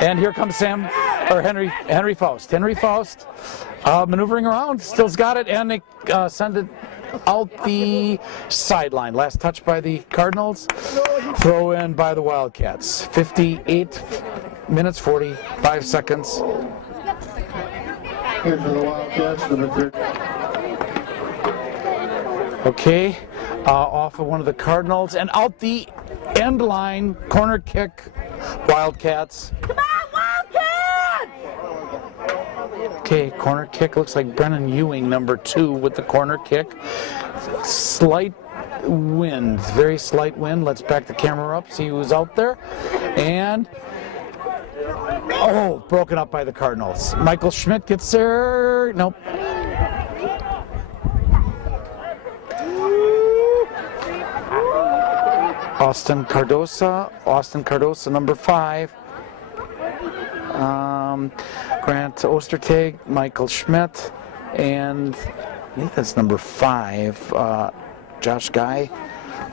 And here comes Henry Faust. Henry Faust maneuvering around, still's got it, and they send it out the sideline. Last touch by the Cardinals. Throw in by the Wildcats. 58 minutes, 45 seconds. Here's for the Wildcats, number 3. Okay, off of one of the Cardinals and out the end line, corner kick, Wildcats. Come on, Wildcats! Okay, corner kick, looks like Brennan Ewing, number 2, with the corner kick. Slight wind, very slight wind. Let's back the camera up, see who's out there. And, broken up by the Cardinals. Michael Schmidt gets there, nope. Austin Cardosa, number 5. Grant Ostertag, Michael Schmidt, and I think that's number 5, Josh Guy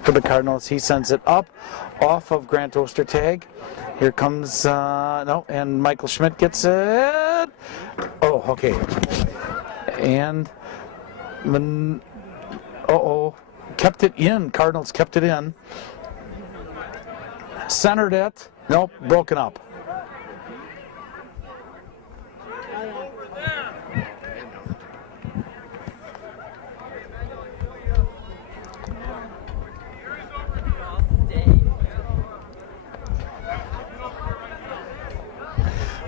for the Cardinals. He sends it up off of Grant Ostertag. Here comes, and Michael Schmidt gets it. Oh, okay. And, kept it in. Cardinals kept it in. Centered it. Nope, broken up.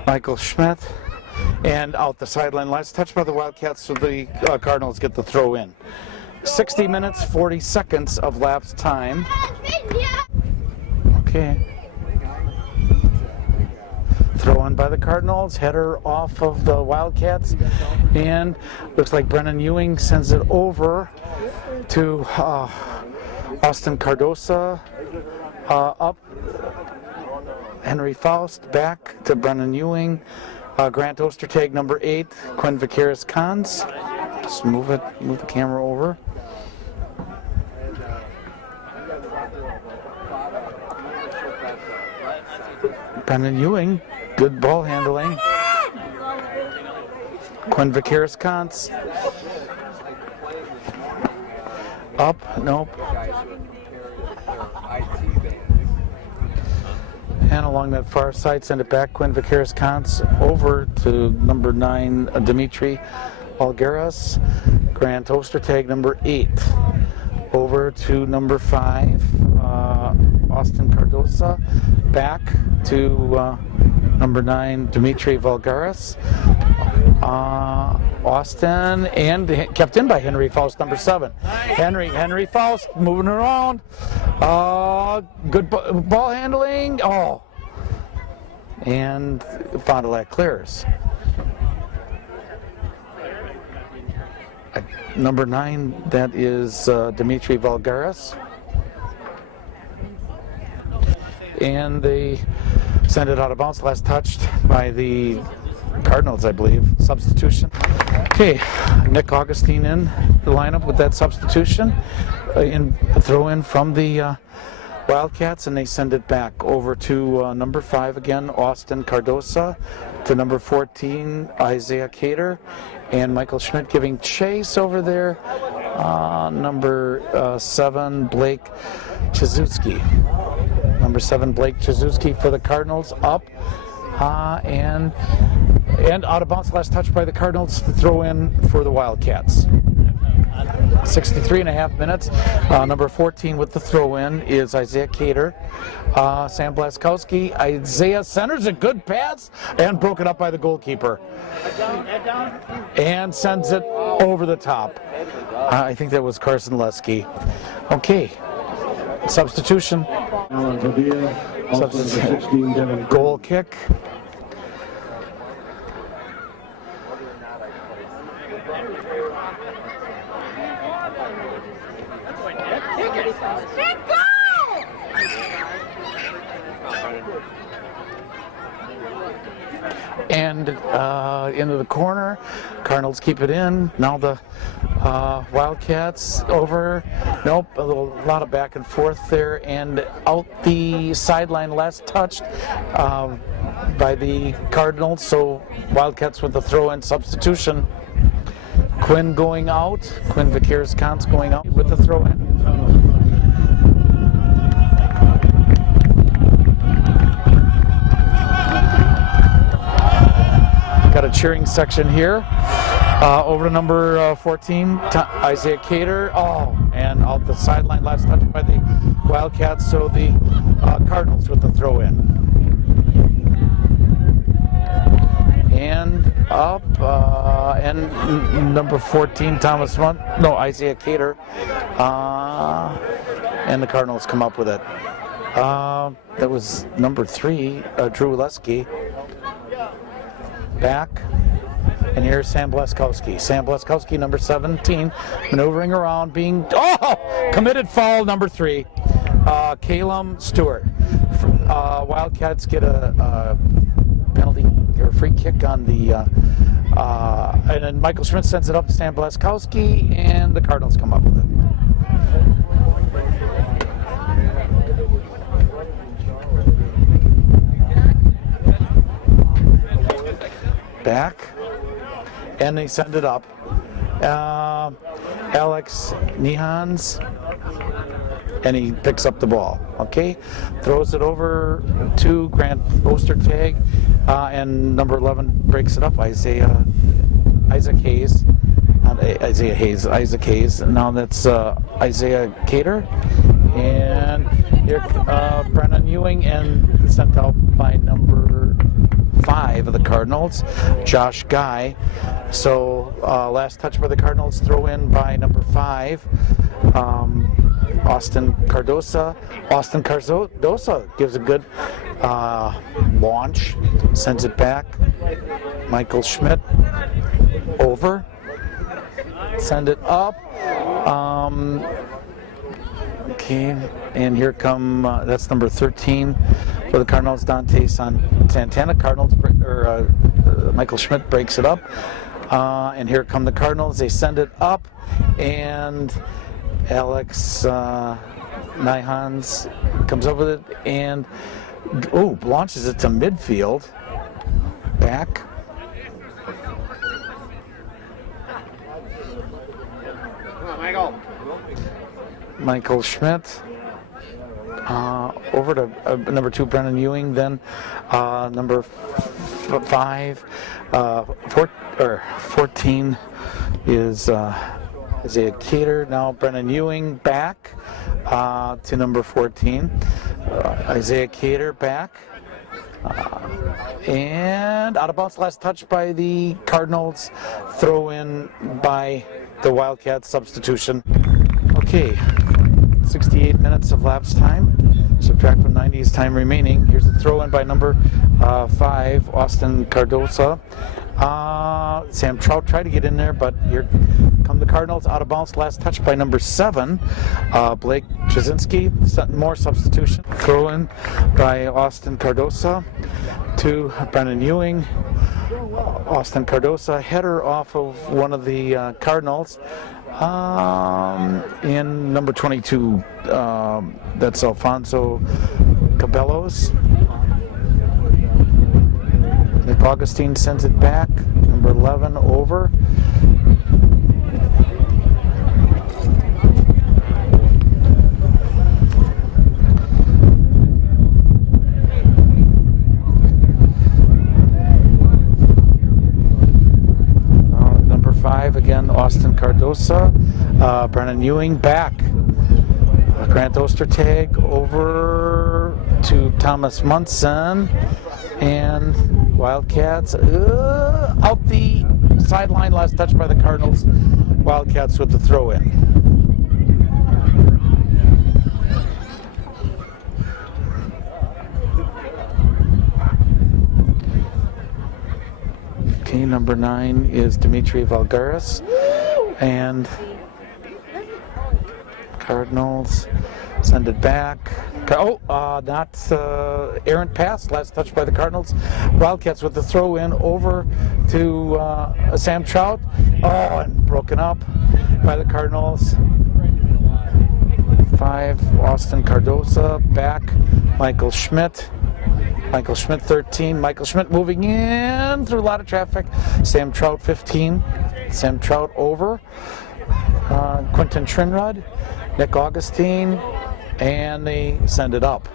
Michael Schmidt and out the sideline. Last touch by the Wildcats, so the Cardinals get the throw in. 60 minutes, 40 seconds of lapse time. Okay. Throw in by the Cardinals, header off of the Wildcats, and looks like Brennan Ewing sends it over to Austin Cardosa, up. Henry Faust back to Brennan Ewing. Grant Ostertag, number 8. Quinn Vaqueris-Cons. Just move the camera over. Brennan Ewing, good ball handling. Quinn Vaqueris-Cons. Up, nope. And along that far side, send it back. Quinn Vaqueris-Cons over to number 9, Dimitri Algaras. Grant Ostertag, number 8. Over to number 5, Austin Cardosa. Back to number 9, Dimitri Valgaris. Austin, and kept in by Henry Faust, number 7. Henry Faust moving around. Good ball handling. Oh, and Fond Du Lac clears. Number 9, that is Dimitri Valgaris. And they send it out of bounds. Last touched by the Cardinals, I believe. Substitution. Okay, Nick Augustine in the lineup with that substitution. Throw in from the Wildcats, and they send it back over to number 5 again, Austin Cardosa, to number 14, Isaiah Cater, and Michael Schmidt giving chase over there. Number 7, Blake Chizutski. Number 7, Blake Chizutski for the Cardinals, up and out of bounds. Last touch by the Cardinals to throw in for the Wildcats. 63.5 minutes. Number 14 with the throw in is Isaiah Cater. Sam Blaskowski. Isaiah centers a good pass and broken up by the goalkeeper. And sends it over the top. I think that was Carson Lesky. Okay. Substitution. Goal kick. And into the corner. Cardinals keep it in. Now the Wildcats over. Nope, a lot of back and forth there. And out the sideline, last touched by the Cardinals. So Wildcats with the throw-in substitution. Quinn going out. Quinn Vaqueris-Cons going out with the throw-in. Got a cheering section here. Over to number 14, Isaiah Cater. Oh, and out the sideline, last touch by the Wildcats. So the Cardinals with the throw-in. And up, and number 14, Isaiah Cater. And the Cardinals come up with it. That was number 3, Drew Lesky. Back, and here's Sam Blaskowski. Sam Blaskowski, number 17, maneuvering around, committed foul, number 3. Calum Stewart. Wildcats get a penalty or free kick on the, and then Michael Schmidt sends it up to Sam Blaskowski, and the Cardinals come up with it. Back, and they send it up. Alex Nihans, and he picks up the ball. Okay, throws it over to Grant Ostertag, and number 11 breaks it up. Isaac Hayes. Now that's Isaiah Cater, and here Brennan Ewing, and sent out by number 5 of the Cardinals, Josh Guy. So last touch by the Cardinals, throw in by number 5, Austin Cardosa. Austin Cardosa gives a good launch, sends it back. Michael Schmidt over, send it up. Okay, and here come, that's number 13 for the Cardinals, Dante Santana. Michael Schmidt breaks it up. And here come the Cardinals. They send it up, and Alex Nyhans comes up with it and launches it to midfield. Back. Michael Schmidt over to number 2, Brennan Ewing. Then number 5, 14 is Isaiah Cater. Now Brennan Ewing back to number 14. Isaiah Cater back. And out of bounds, last touch by the Cardinals. Throw in by the Wildcats, substitution. Okay, 68 minutes of lapse time. Subtract from 90 is time remaining. Here's the throw in by number 5, Austin Cardosa. Sam Trout tried to get in there, but here come the Cardinals. Out of bounds, last touch by number 7, Blake Jasinski. More substitution. Throw in by Austin Cardosa to Brennan Ewing. Austin Cardosa, header off of one of the Cardinals. In number 22, that's Alfonso Cabellos. Nick Augustine sends it back. Number 11 over. Number 5 again, Austin Cardosa. Brennan Ewing back. Grant Ostertag over to Thomas Munson. And Wildcats out the sideline, last touch by the Cardinals. Wildcats with the throw in. Okay, number 9 is Dimitri Valgaris. And Cardinals send it back. Not errant pass. Last touch by the Cardinals. Wildcats with the throw in over to Sam Trout. And broken up by the Cardinals. 5, Austin Cardosa. Back, Michael Schmidt. Michael Schmidt 13. Michael Schmidt moving in through a lot of traffic. Sam Trout 15. Sam Trout over. Quentin Trinrod. Nick Augustine. And they send it up.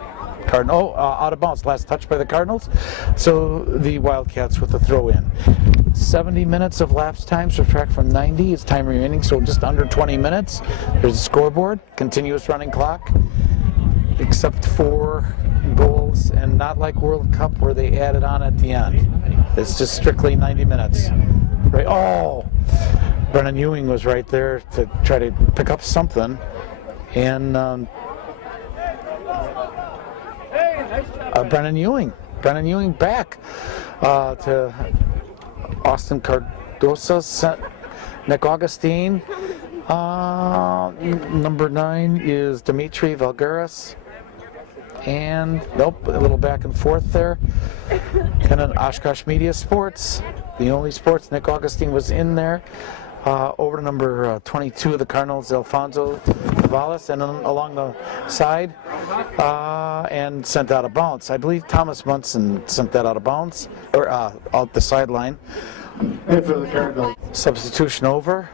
Out of bounds. Last touch by the Cardinals. So the Wildcats with the throw in. 70 minutes of lapse time. Subtract from 90 is time remaining. So just under 20 minutes. There's a scoreboard. Continuous running clock. Except for goals, and not like World Cup where they added on at the end. It's just strictly 90 minutes. Right? Brennan Ewing was right there to try to pick up something. And Brennan Ewing back to Austin Cardosa, Nick Augustine. Number 9 is Dimitri Valgaris. And nope, a little back and forth there. And an Oshkosh Media Sports, the only sports. Nick Augustine was in there. Over to number 22 of the Cardinals, Alfonso Cabellos, and along the side, and sent out of bounds. I believe Thomas Munson sent that out of bounds, or out the sideline. And for the Cardinals. Substitution over.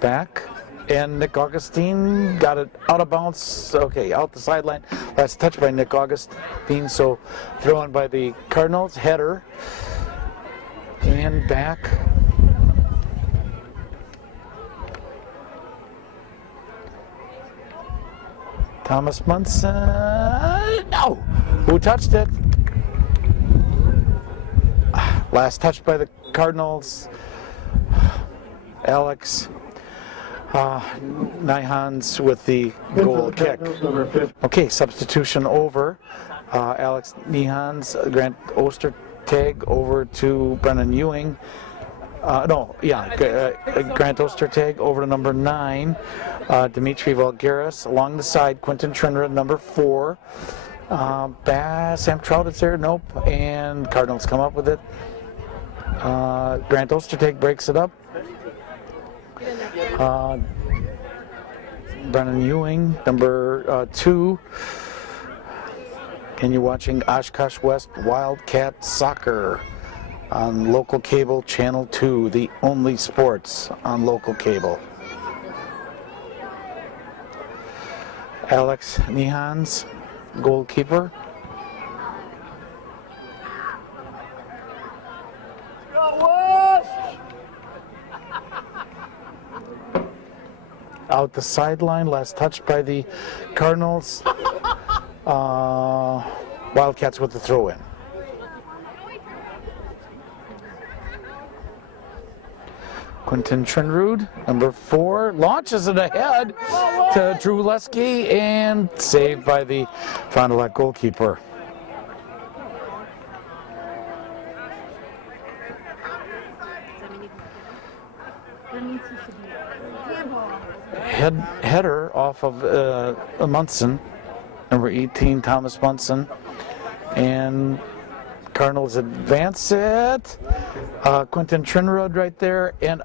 Back, and Nick Augustine got it out of bounds. Okay, out the sideline. Last touch by Nick Augustine, so thrown by the Cardinals. Header, and back. Thomas Munson. No! Who touched it? Last touch by the Cardinals. Alex Nyhans with the goal kick. Okay, substitution over. Alex Nyhans, Grant Ostertag over to Brennan Ewing. Grant Ostertag over to number 9. Dimitri Valgaris along the side. Quentin Trinrud, number 4. Sam Trout is there? Nope. And Cardinals come up with it. Grant Ostertag breaks it up. Brennan Ewing, number 2. And you're watching Oshkosh West Wildcat Soccer on local cable channel 2, the only sports on local cable. Alex Nyhans, goalkeeper. Out the sideline, last touch by the Cardinals. Wildcats with the throw-in. Quentin Trinrud, number 4, launches it ahead to Drew Lesky and saved by the Fond Du Lac goalkeeper. Header off of Munson, number 18, Thomas Munson, and Cardinals advance it. Quentin Trinrud right there, and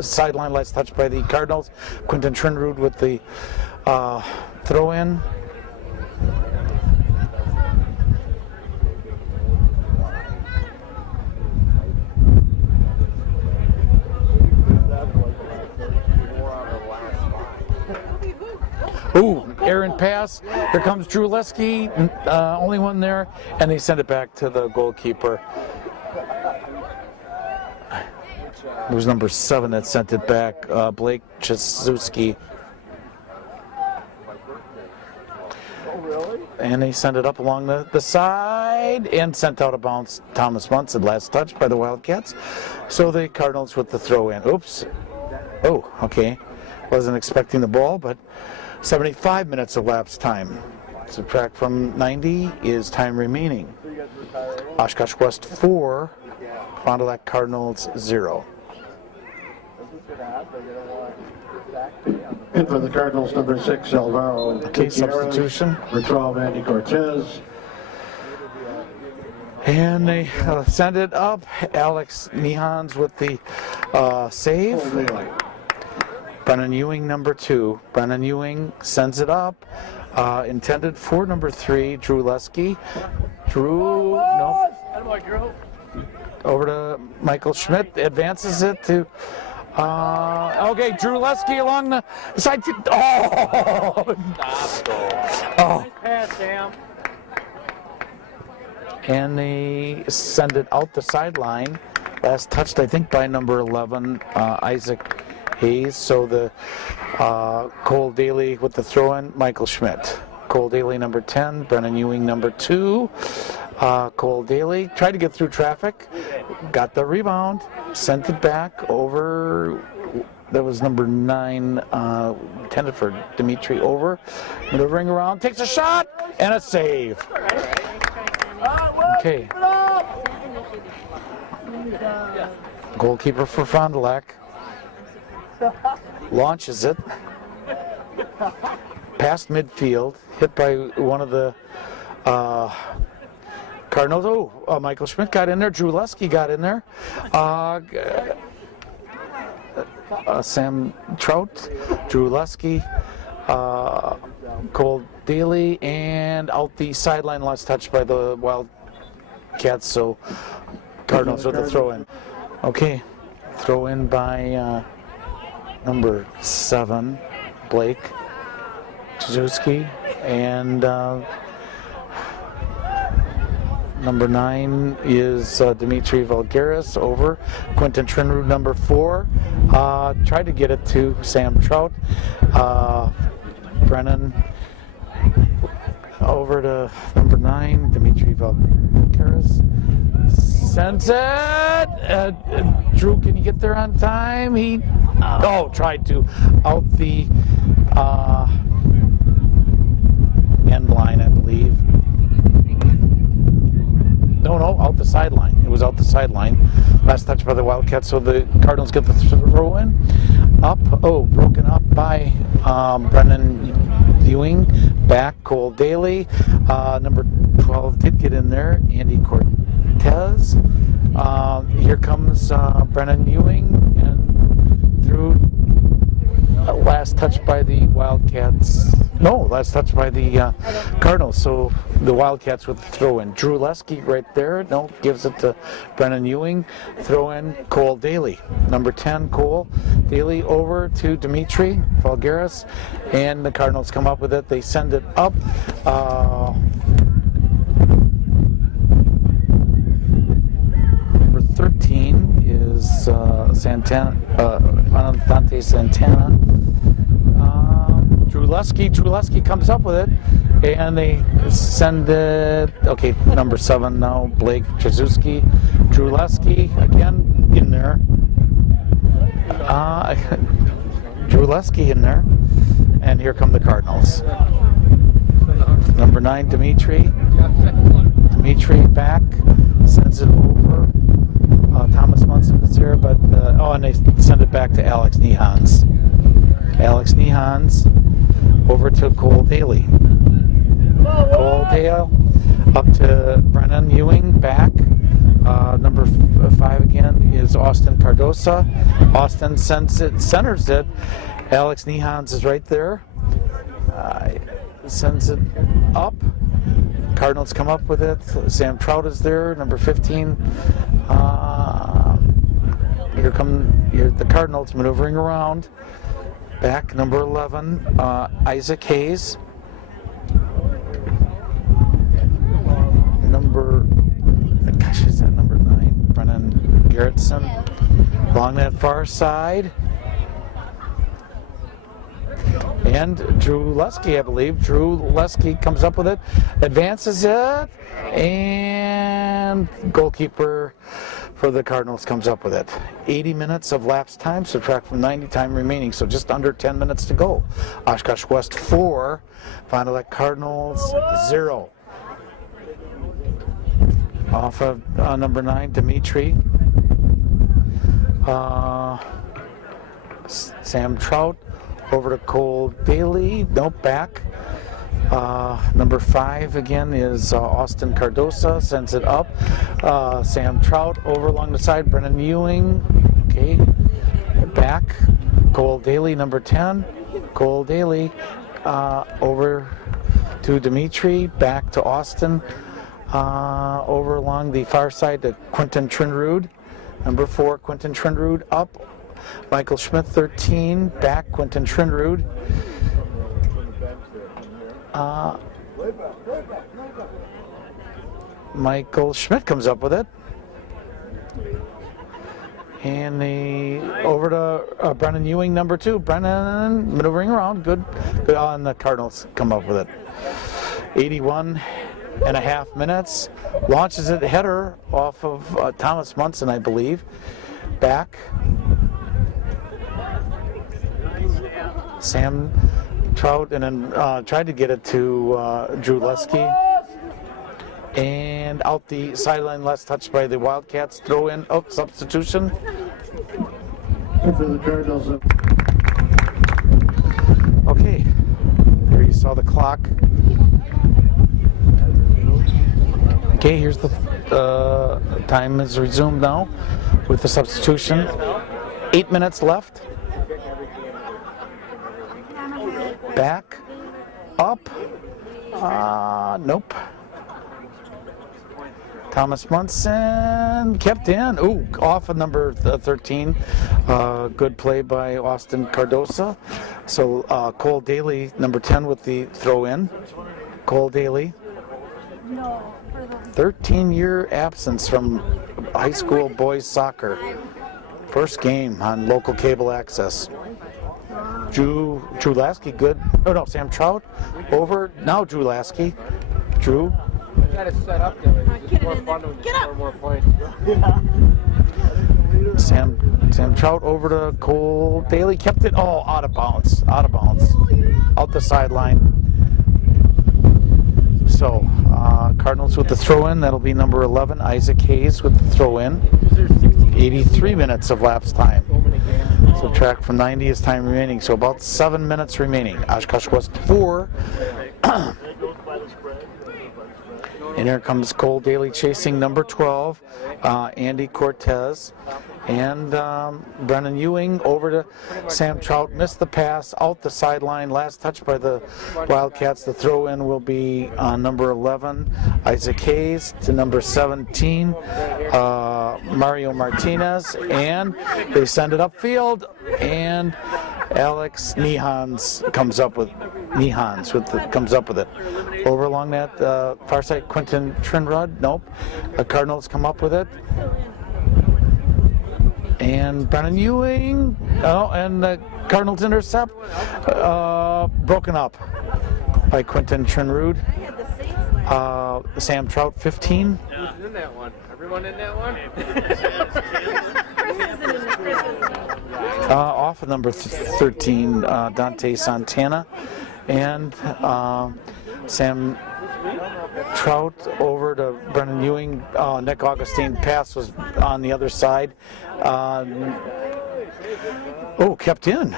sideline last touch by the Cardinals. Quentin Trinrud with the throw-in. Ooh, errant pass. Here comes Drew Lesky, only one there, and they send it back to the goalkeeper. It was number 7 that sent it back, Blake Chasuski. And they send it up along the side and sent out of bounds. Thomas Munson, last touch by the Wildcats. So the Cardinals with the throw in. Oops. Oh, okay. Wasn't expecting the ball, but 75 minutes elapsed time. Subtract from 90 is time remaining. Oshkosh West 4, Fond Du Lac Cardinals 0. And for the Cardinals, number 6, Alvaro. Okay, substitution. Number 12, Andy Cortez. And they send it up. Alex Nyhans with the save. Brennan Ewing, number 2. Brennan Ewing sends it up. Intended for number 3, Drew Lesky. Over to Michael Schmidt. Advances it to. Drew Lesky along the side. And they send it out the sideline. Last touched, I think, by number 11, Isaac Hayes. So the Cole Daly with the throw-in, Michael Schmidt. Cole Daly, number 10. Brennan Ewing, number 2. Cole Daly tried to get through traffic, got the rebound, sent it back over. That was number 9, intended for Dimitri over. Maneuvering around, takes a shot, and a save. Okay. Goalkeeper for Fond Du Lac launches it past midfield, hit by one of the Cardinals. Michael Schmidt got in there. Drew Lesky got in there. Sam Trout, Drew Lesky, Cole Daly, and out the sideline, last touch by the Wildcats. So Cardinals with the throw-in. Okay, throw-in by number 7, Blake Chasuski, and number 9 is Dimitri Valgaris over. Quentin Trinrud, number 4. Tried to get it to Sam Trout. Brennan over to number 9, Dimitri Valgaris. Sends it. Drew, can you get there on time? He tried to out the end line, I believe. No, out the sideline. It was out the sideline. Last touch by the Wildcats, so the Cardinals get the throw in. Broken up by Brennan Ewing. Back, Cole Daly. Number 12 did get in there. Andy Cortez. Here comes Brennan Ewing, and through last touch by the Wildcats. No, last touch by the Cardinals. So the Wildcats with the throw in. Drew Lesky right there. No, gives it to Brennan Ewing. Throw in Cole Daly. Number 10, Cole Daly over to Dimitri Valgaris. And the Cardinals come up with it. They send it up. Number 13 is Dante Santana. Drew Lesky comes up with it, and they send it. Okay, number 7 now, Blake Trzeski. Drew Lesky again in there. Drew Lesky in there, and here come the Cardinals. Number 9, Dimitri back, sends it over. Thomas Munson is here, but and they send it back to Alex Nehans. Over to Cole Daly. Cole Daly up to Brennan Ewing, back. Number 5 again is Austin Cardosa. Austin centers it. Alex Nehans is right there. Sends it up. Cardinals come up with it. Sam Trout is there. Number 15. Here come the Cardinals maneuvering around. Back, number 11, Isaac Hayes. Is that number 9? Brennan Garrettson. Along that far side. And Drew Lesky, I believe. Drew Lesky comes up with it, advances it, and goalkeeper for the Cardinals comes up with it. 80 minutes of lapse time, subtract from 90 time remaining, so just under 10 minutes to go. Oshkosh West 4, Fond Du Lac Cardinals 0. Off of number 9, Dimitri. Sam Trout over to Cole Daly. Nope, back. Number 5 again is Austin Cardosa, sends it up. Sam Trout over along the side. Brennan Ewing, okay, back. Cole Daly, number 10. Cole Daly over to Dimitri, back to Austin. Over along the far side to Quentin Trinrud. Number 4, Quentin Trinrud up. Michael Schmidt, 13, back. Quentin Trinrud. Michael Schmidt comes up with it. And over to Brennan Ewing, number 2. Brennan maneuvering around. Good. And the Cardinals come up with it. 81.5 minutes. Launches it, header off of Thomas Munson, I believe. Back. Sam Trout, and then tried to get it to Drew Lesky. And out the sideline, last touch by the Wildcats. Throw in, substitution. For the Cardinals. Okay, there you saw the clock. Okay, here's the time is resumed now with the substitution. 8 minutes left. Back, up, nope. Thomas Munson kept in. Ooh, off of number 13. Good play by Austin Cardosa. So Cole Daly, number 10, with the throw in. Cole Daly. No, for the 13-year absence from high school boys soccer. First game on local cable access. Drew Lasky, good. Oh no, Sam Trout over. Now Drew Lasky. Drew. Got it set up there. It's more fun when you score more points. Sam Trout over to Cole Daly. Kept it out of bounds. Out the sideline. So Cardinals with the throw in. That'll be number 11, Isaac Hayes with the throw in. 83 minutes of lapse time. Subtract from 90 is time remaining. So about 7 minutes remaining. Oshkosh West 4. And here comes Cole Daly chasing number 12, Andy Cortez. And Brennan Ewing over to Sam Trout. Missed the pass, out the sideline. Last touch by the Wildcats. The throw in will be number 11, Isaac Hayes, to number 17, Mario Martinez. And they send it upfield. And Alex Nehans comes up with it. Over along that far side, Quentin Trinrod. Nope. The Cardinals come up with it. And Brennan Ewing. And the Cardinals intercept. Broken up by Quentin Trinrod. Sam Trout, 15. Who's in that one? Everyone in that one? Off of number 13, Dante Santana. And Sam Trout over to Brennan Ewing. Nick Augustine pass was on the other side. Kept in.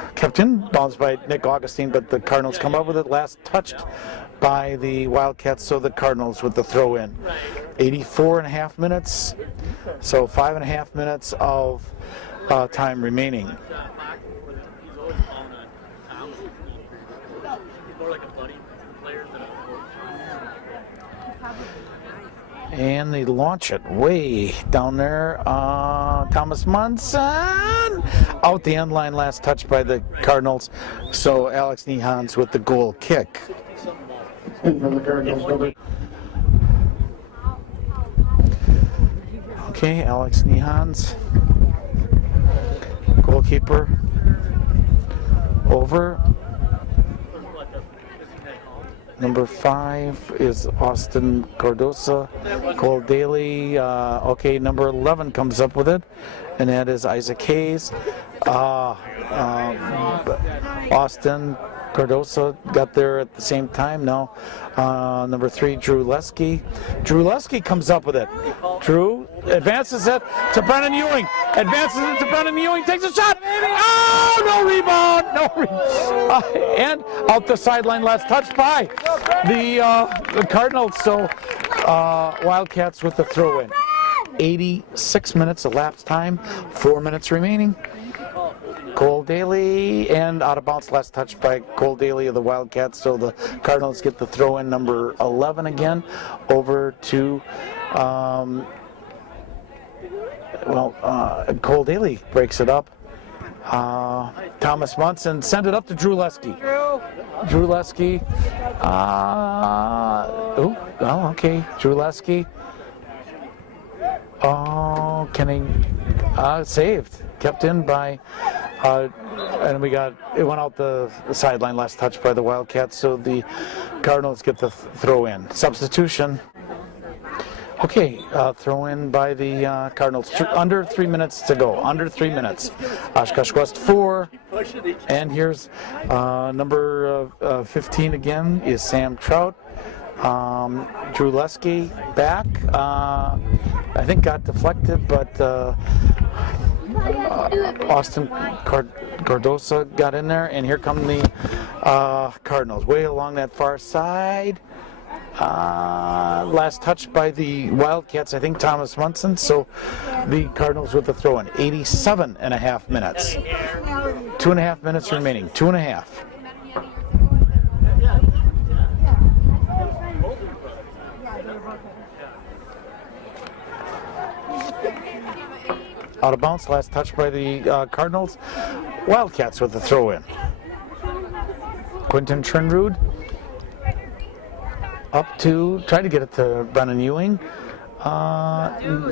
Bounced by Nick Augustine, but the Cardinals come up with it. Last touched by the Wildcats, so the Cardinals with the throw in. 84.5 minutes. So 5.5 minutes of time remaining. And they launch it way down there. Thomas Munson out the end line, last touch by the Cardinals. So Alex Nehans with the goal kick. And from the Cardinals, Okay, Alex Nehans, goalkeeper, over. Number 5 is Austin Cardosa. Cole Daly. Number 11 comes up with it, and that is Isaac Hayes. Austin Cardosa got there at the same time. Now, number 3, Drew Lesky. Drew Lesky comes up with it. Drew advances it to Brennan Ewing. Takes a shot. Oh, no rebound. And out the sideline, last touch by the Cardinals. So Wildcats with the throw in. 86 minutes elapsed time. 4 minutes remaining. Cole Daly, and out of bounds, last touch by Cole Daly of the Wildcats. So the Cardinals get the throw in, number 11 again, over to Cole Daly breaks it up. Thomas Munson send it up to Drew Lesky. Drew Lesky. Drew Lesky. Can he saved? Kept in by. And it went out the sideline, last touch by the Wildcats. So the Cardinals get the throw in. Substitution. Okay, throw in by the Cardinals. Under 3 minutes to go. Under 3 minutes. Oshkosh West 4. And here's number 15 again is Sam Trout. Drew Lesky back. I think got deflected, but Austin Cardosa got in there. And here come the Cardinals. Way along that far side. Last touch by the Wildcats, I think Thomas Munson. So the Cardinals with the throw in. 87.5 minutes. 2.5 minutes remaining. 2.5. Out of bounds, last touch by the Cardinals. Wildcats with the throw in. Quentin Trinrud. up to, try to get it to Brennan Ewing.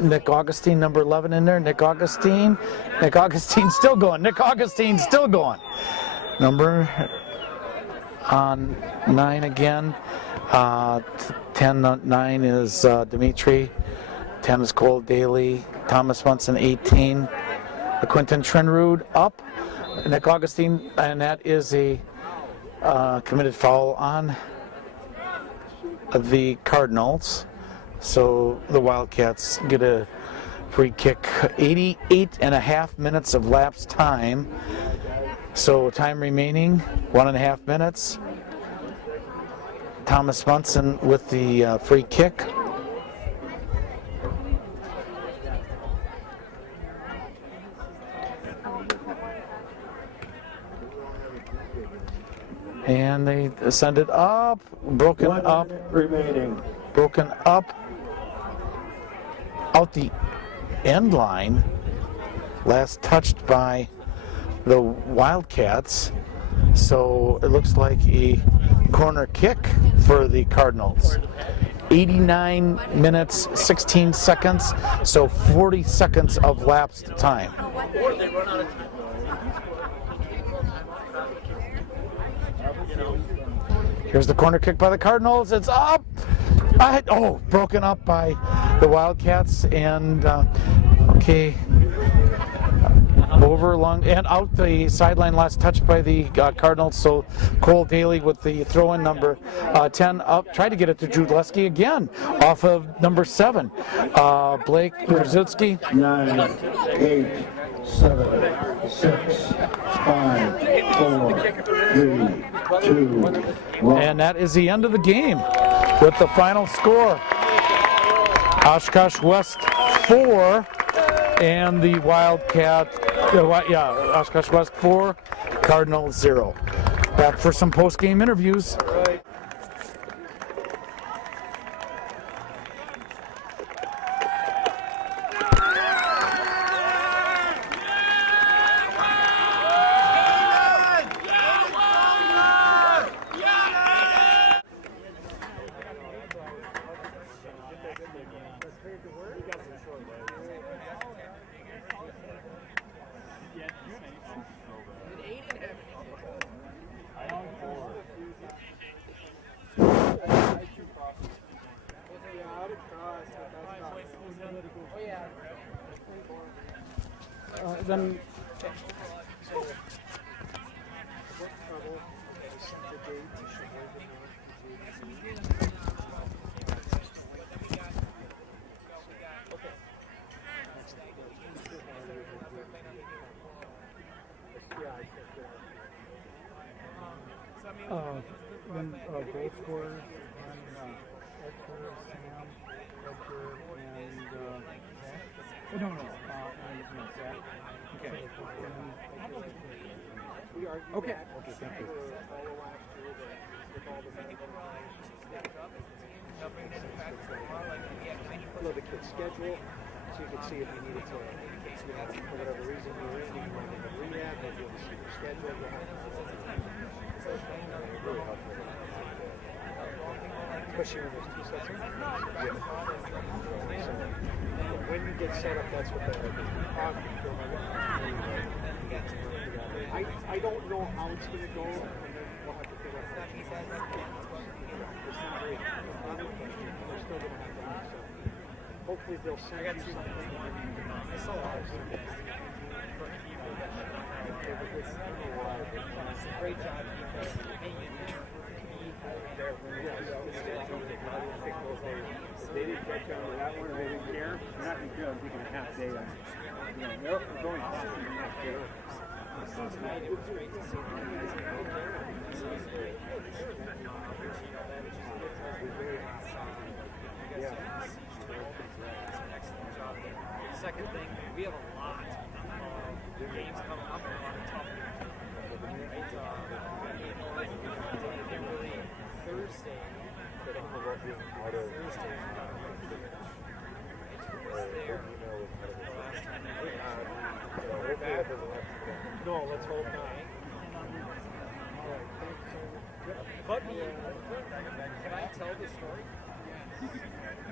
Nick Augustine, number 11 in there. Nick Augustine still going. Nick Augustine still going. Number 9 again. 10-9 is Dimitri. 10 is Cole Daly. Thomas Munson, 18. Quentin Trenrud up. Nick Augustine, and that is a committed foul on the Cardinals. So the Wildcats get a free kick. 88 and a half minutes of lapsed time. So time remaining, 1.5 minutes. Thomas Munson with the free kick. And they send it up, broken up, remaining. broken up, out the end line, last touched by the Wildcats. So it looks like a corner kick for the Cardinals. 89 minutes, 16 seconds, so 40 seconds of lapsed time. Here's the corner kick by the Cardinals. It's up. Broken up by the Wildcats. And okay, over long and out the sideline. Last touch by the Cardinals. So Cole Daly with the throw-in, number 10 up. Tried to get it to Drew Leski again off of number 7. Blake Brzezinski. 9, 8, 7, 6, 5, 4, 3, 2, 1. And that is the end of the game with the final score. Oshkosh West 4 and the Oshkosh West 4, Cardinals 0. Back for some post-game interviews. Then goal scorers and Edgar, Sam, Edgar, and Zach. No, Zach. Okay. Okay, thank you. The kid's schedule, so you can see if you needed to, for whatever reason you're in, you can run into rehab, then you'll see your schedule. Really helpful. Especially when there's 2 sets of games. So when you get set up, that's what I don't know how it's going to go, and then we'll have to figure out how it's going to go. It's not very other question. They're still going to have to ask. So hopefully they'll send you something. Great job. They didn't get down to that one, they didn't care. You're not going to do it, taking a half day on it. They're going half day, not care. Second thing, we have a lot of games coming up and a lot of tough games. They're really Thursday. No, let's hope not. All right, thanks. But can I tell the story?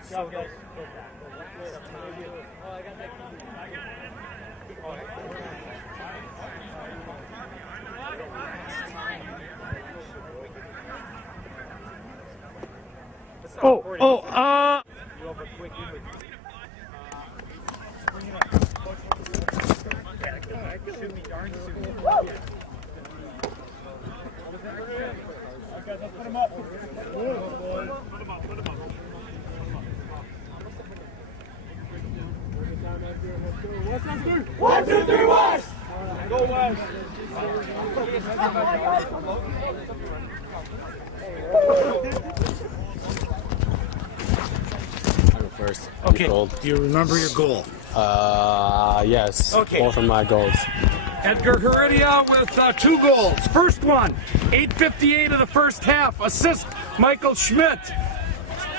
So the last time. Oh, I got that. Should be darn soon. Put him up. One, two, three, West! Go West. I'll go first. Okay. Gold. Do you remember your goal? Yes. Okay. Both of my goals. Edgar Heredia with 2 goals. First one, 8:58 of the first half. Assist, Michael Schmidt.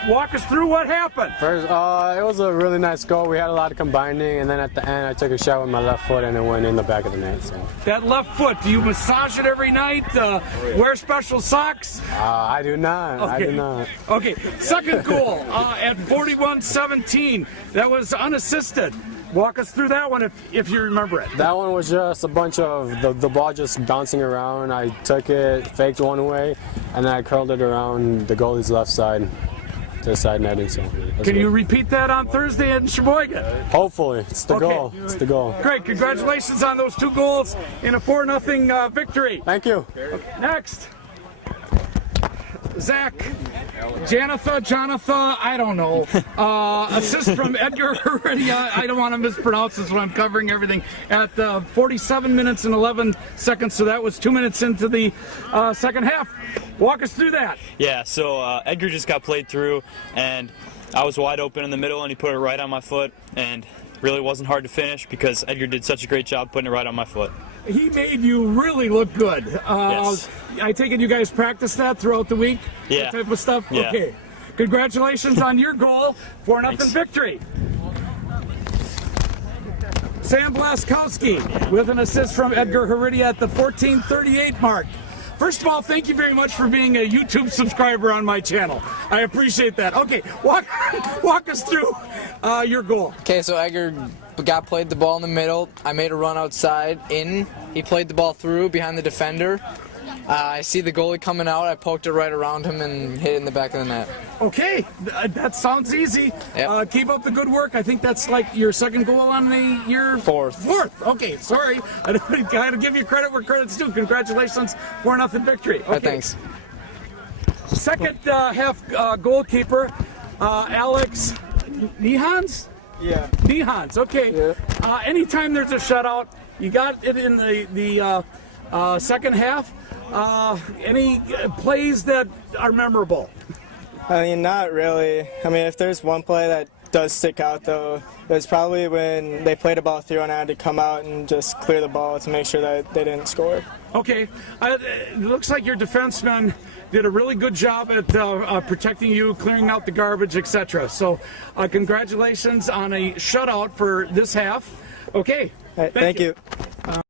Walk us through what happened. First, it was a really nice goal. We had a lot of combining, and then at the end, I took a shot with my left foot, and it went in the back of the net. So. That left foot, do you massage it every night? Wear special socks? I do not. I Okay. do not. Okay, second goal at 41-17. That was unassisted. Walk us through that one if you remember it. That one was just a bunch of the ball just bouncing around. I took it, faked one way, and then I curled it around the goalie's left side to the side netting. So Can you repeat that on Thursday in Sheboygan? Hopefully, it's the Okay. goal. It's the goal. Great, congratulations on those 2 goals in a 4-0 victory. Thank you. Next, Zach, Jonathan, I don't know. Assist from Edgar Heredia. I don't want to mispronounce this when I'm covering everything. At 47 minutes and 11 seconds, so that was 2 minutes into the second half. Walk us through that. Yeah, so Edgar just got played through, and I was wide open in the middle, and he put it right on my foot, and really wasn't hard to finish because Edgar did such a great job putting it right on my foot. He made you really look good. Yes. I take it you guys practice that throughout the week? Yeah. That type of stuff? Yeah. Okay. Congratulations on your goal, 4-0 Thanks. victory. Sam Blaskowski with an assist from Edgar Heredia at the 14:38 mark. First of all, thank you very much for being a YouTube subscriber on my channel. I appreciate that. Okay, walk us through your goal. Okay, so Edgar played the ball in the middle. I made a run outside, in. He played the ball through behind the defender. I see the goalie coming out. I poked it right around him and hit it in the back of the net. Okay, that sounds easy. Yep. Keep up the good work. I think that's like your second goal on the year. Fourth. Okay, sorry. I got to give you credit where credit's due. Congratulations, 4-0 victory. Okay. Thanks. Second half goalkeeper, Alex Nehans? Yeah. Nehans, okay. Yeah. Anytime there's a shutout, you got it in the second half. Any plays that are memorable? I mean, not really. I mean, if there's one play that does stick out, though, it was probably when they played a ball through and I had to come out and just clear the ball to make sure that they didn't score. Okay, it looks like your defensemen did a really good job at protecting you, clearing out the garbage, etc. So, congratulations on a shutout for this half. Okay, Thank you.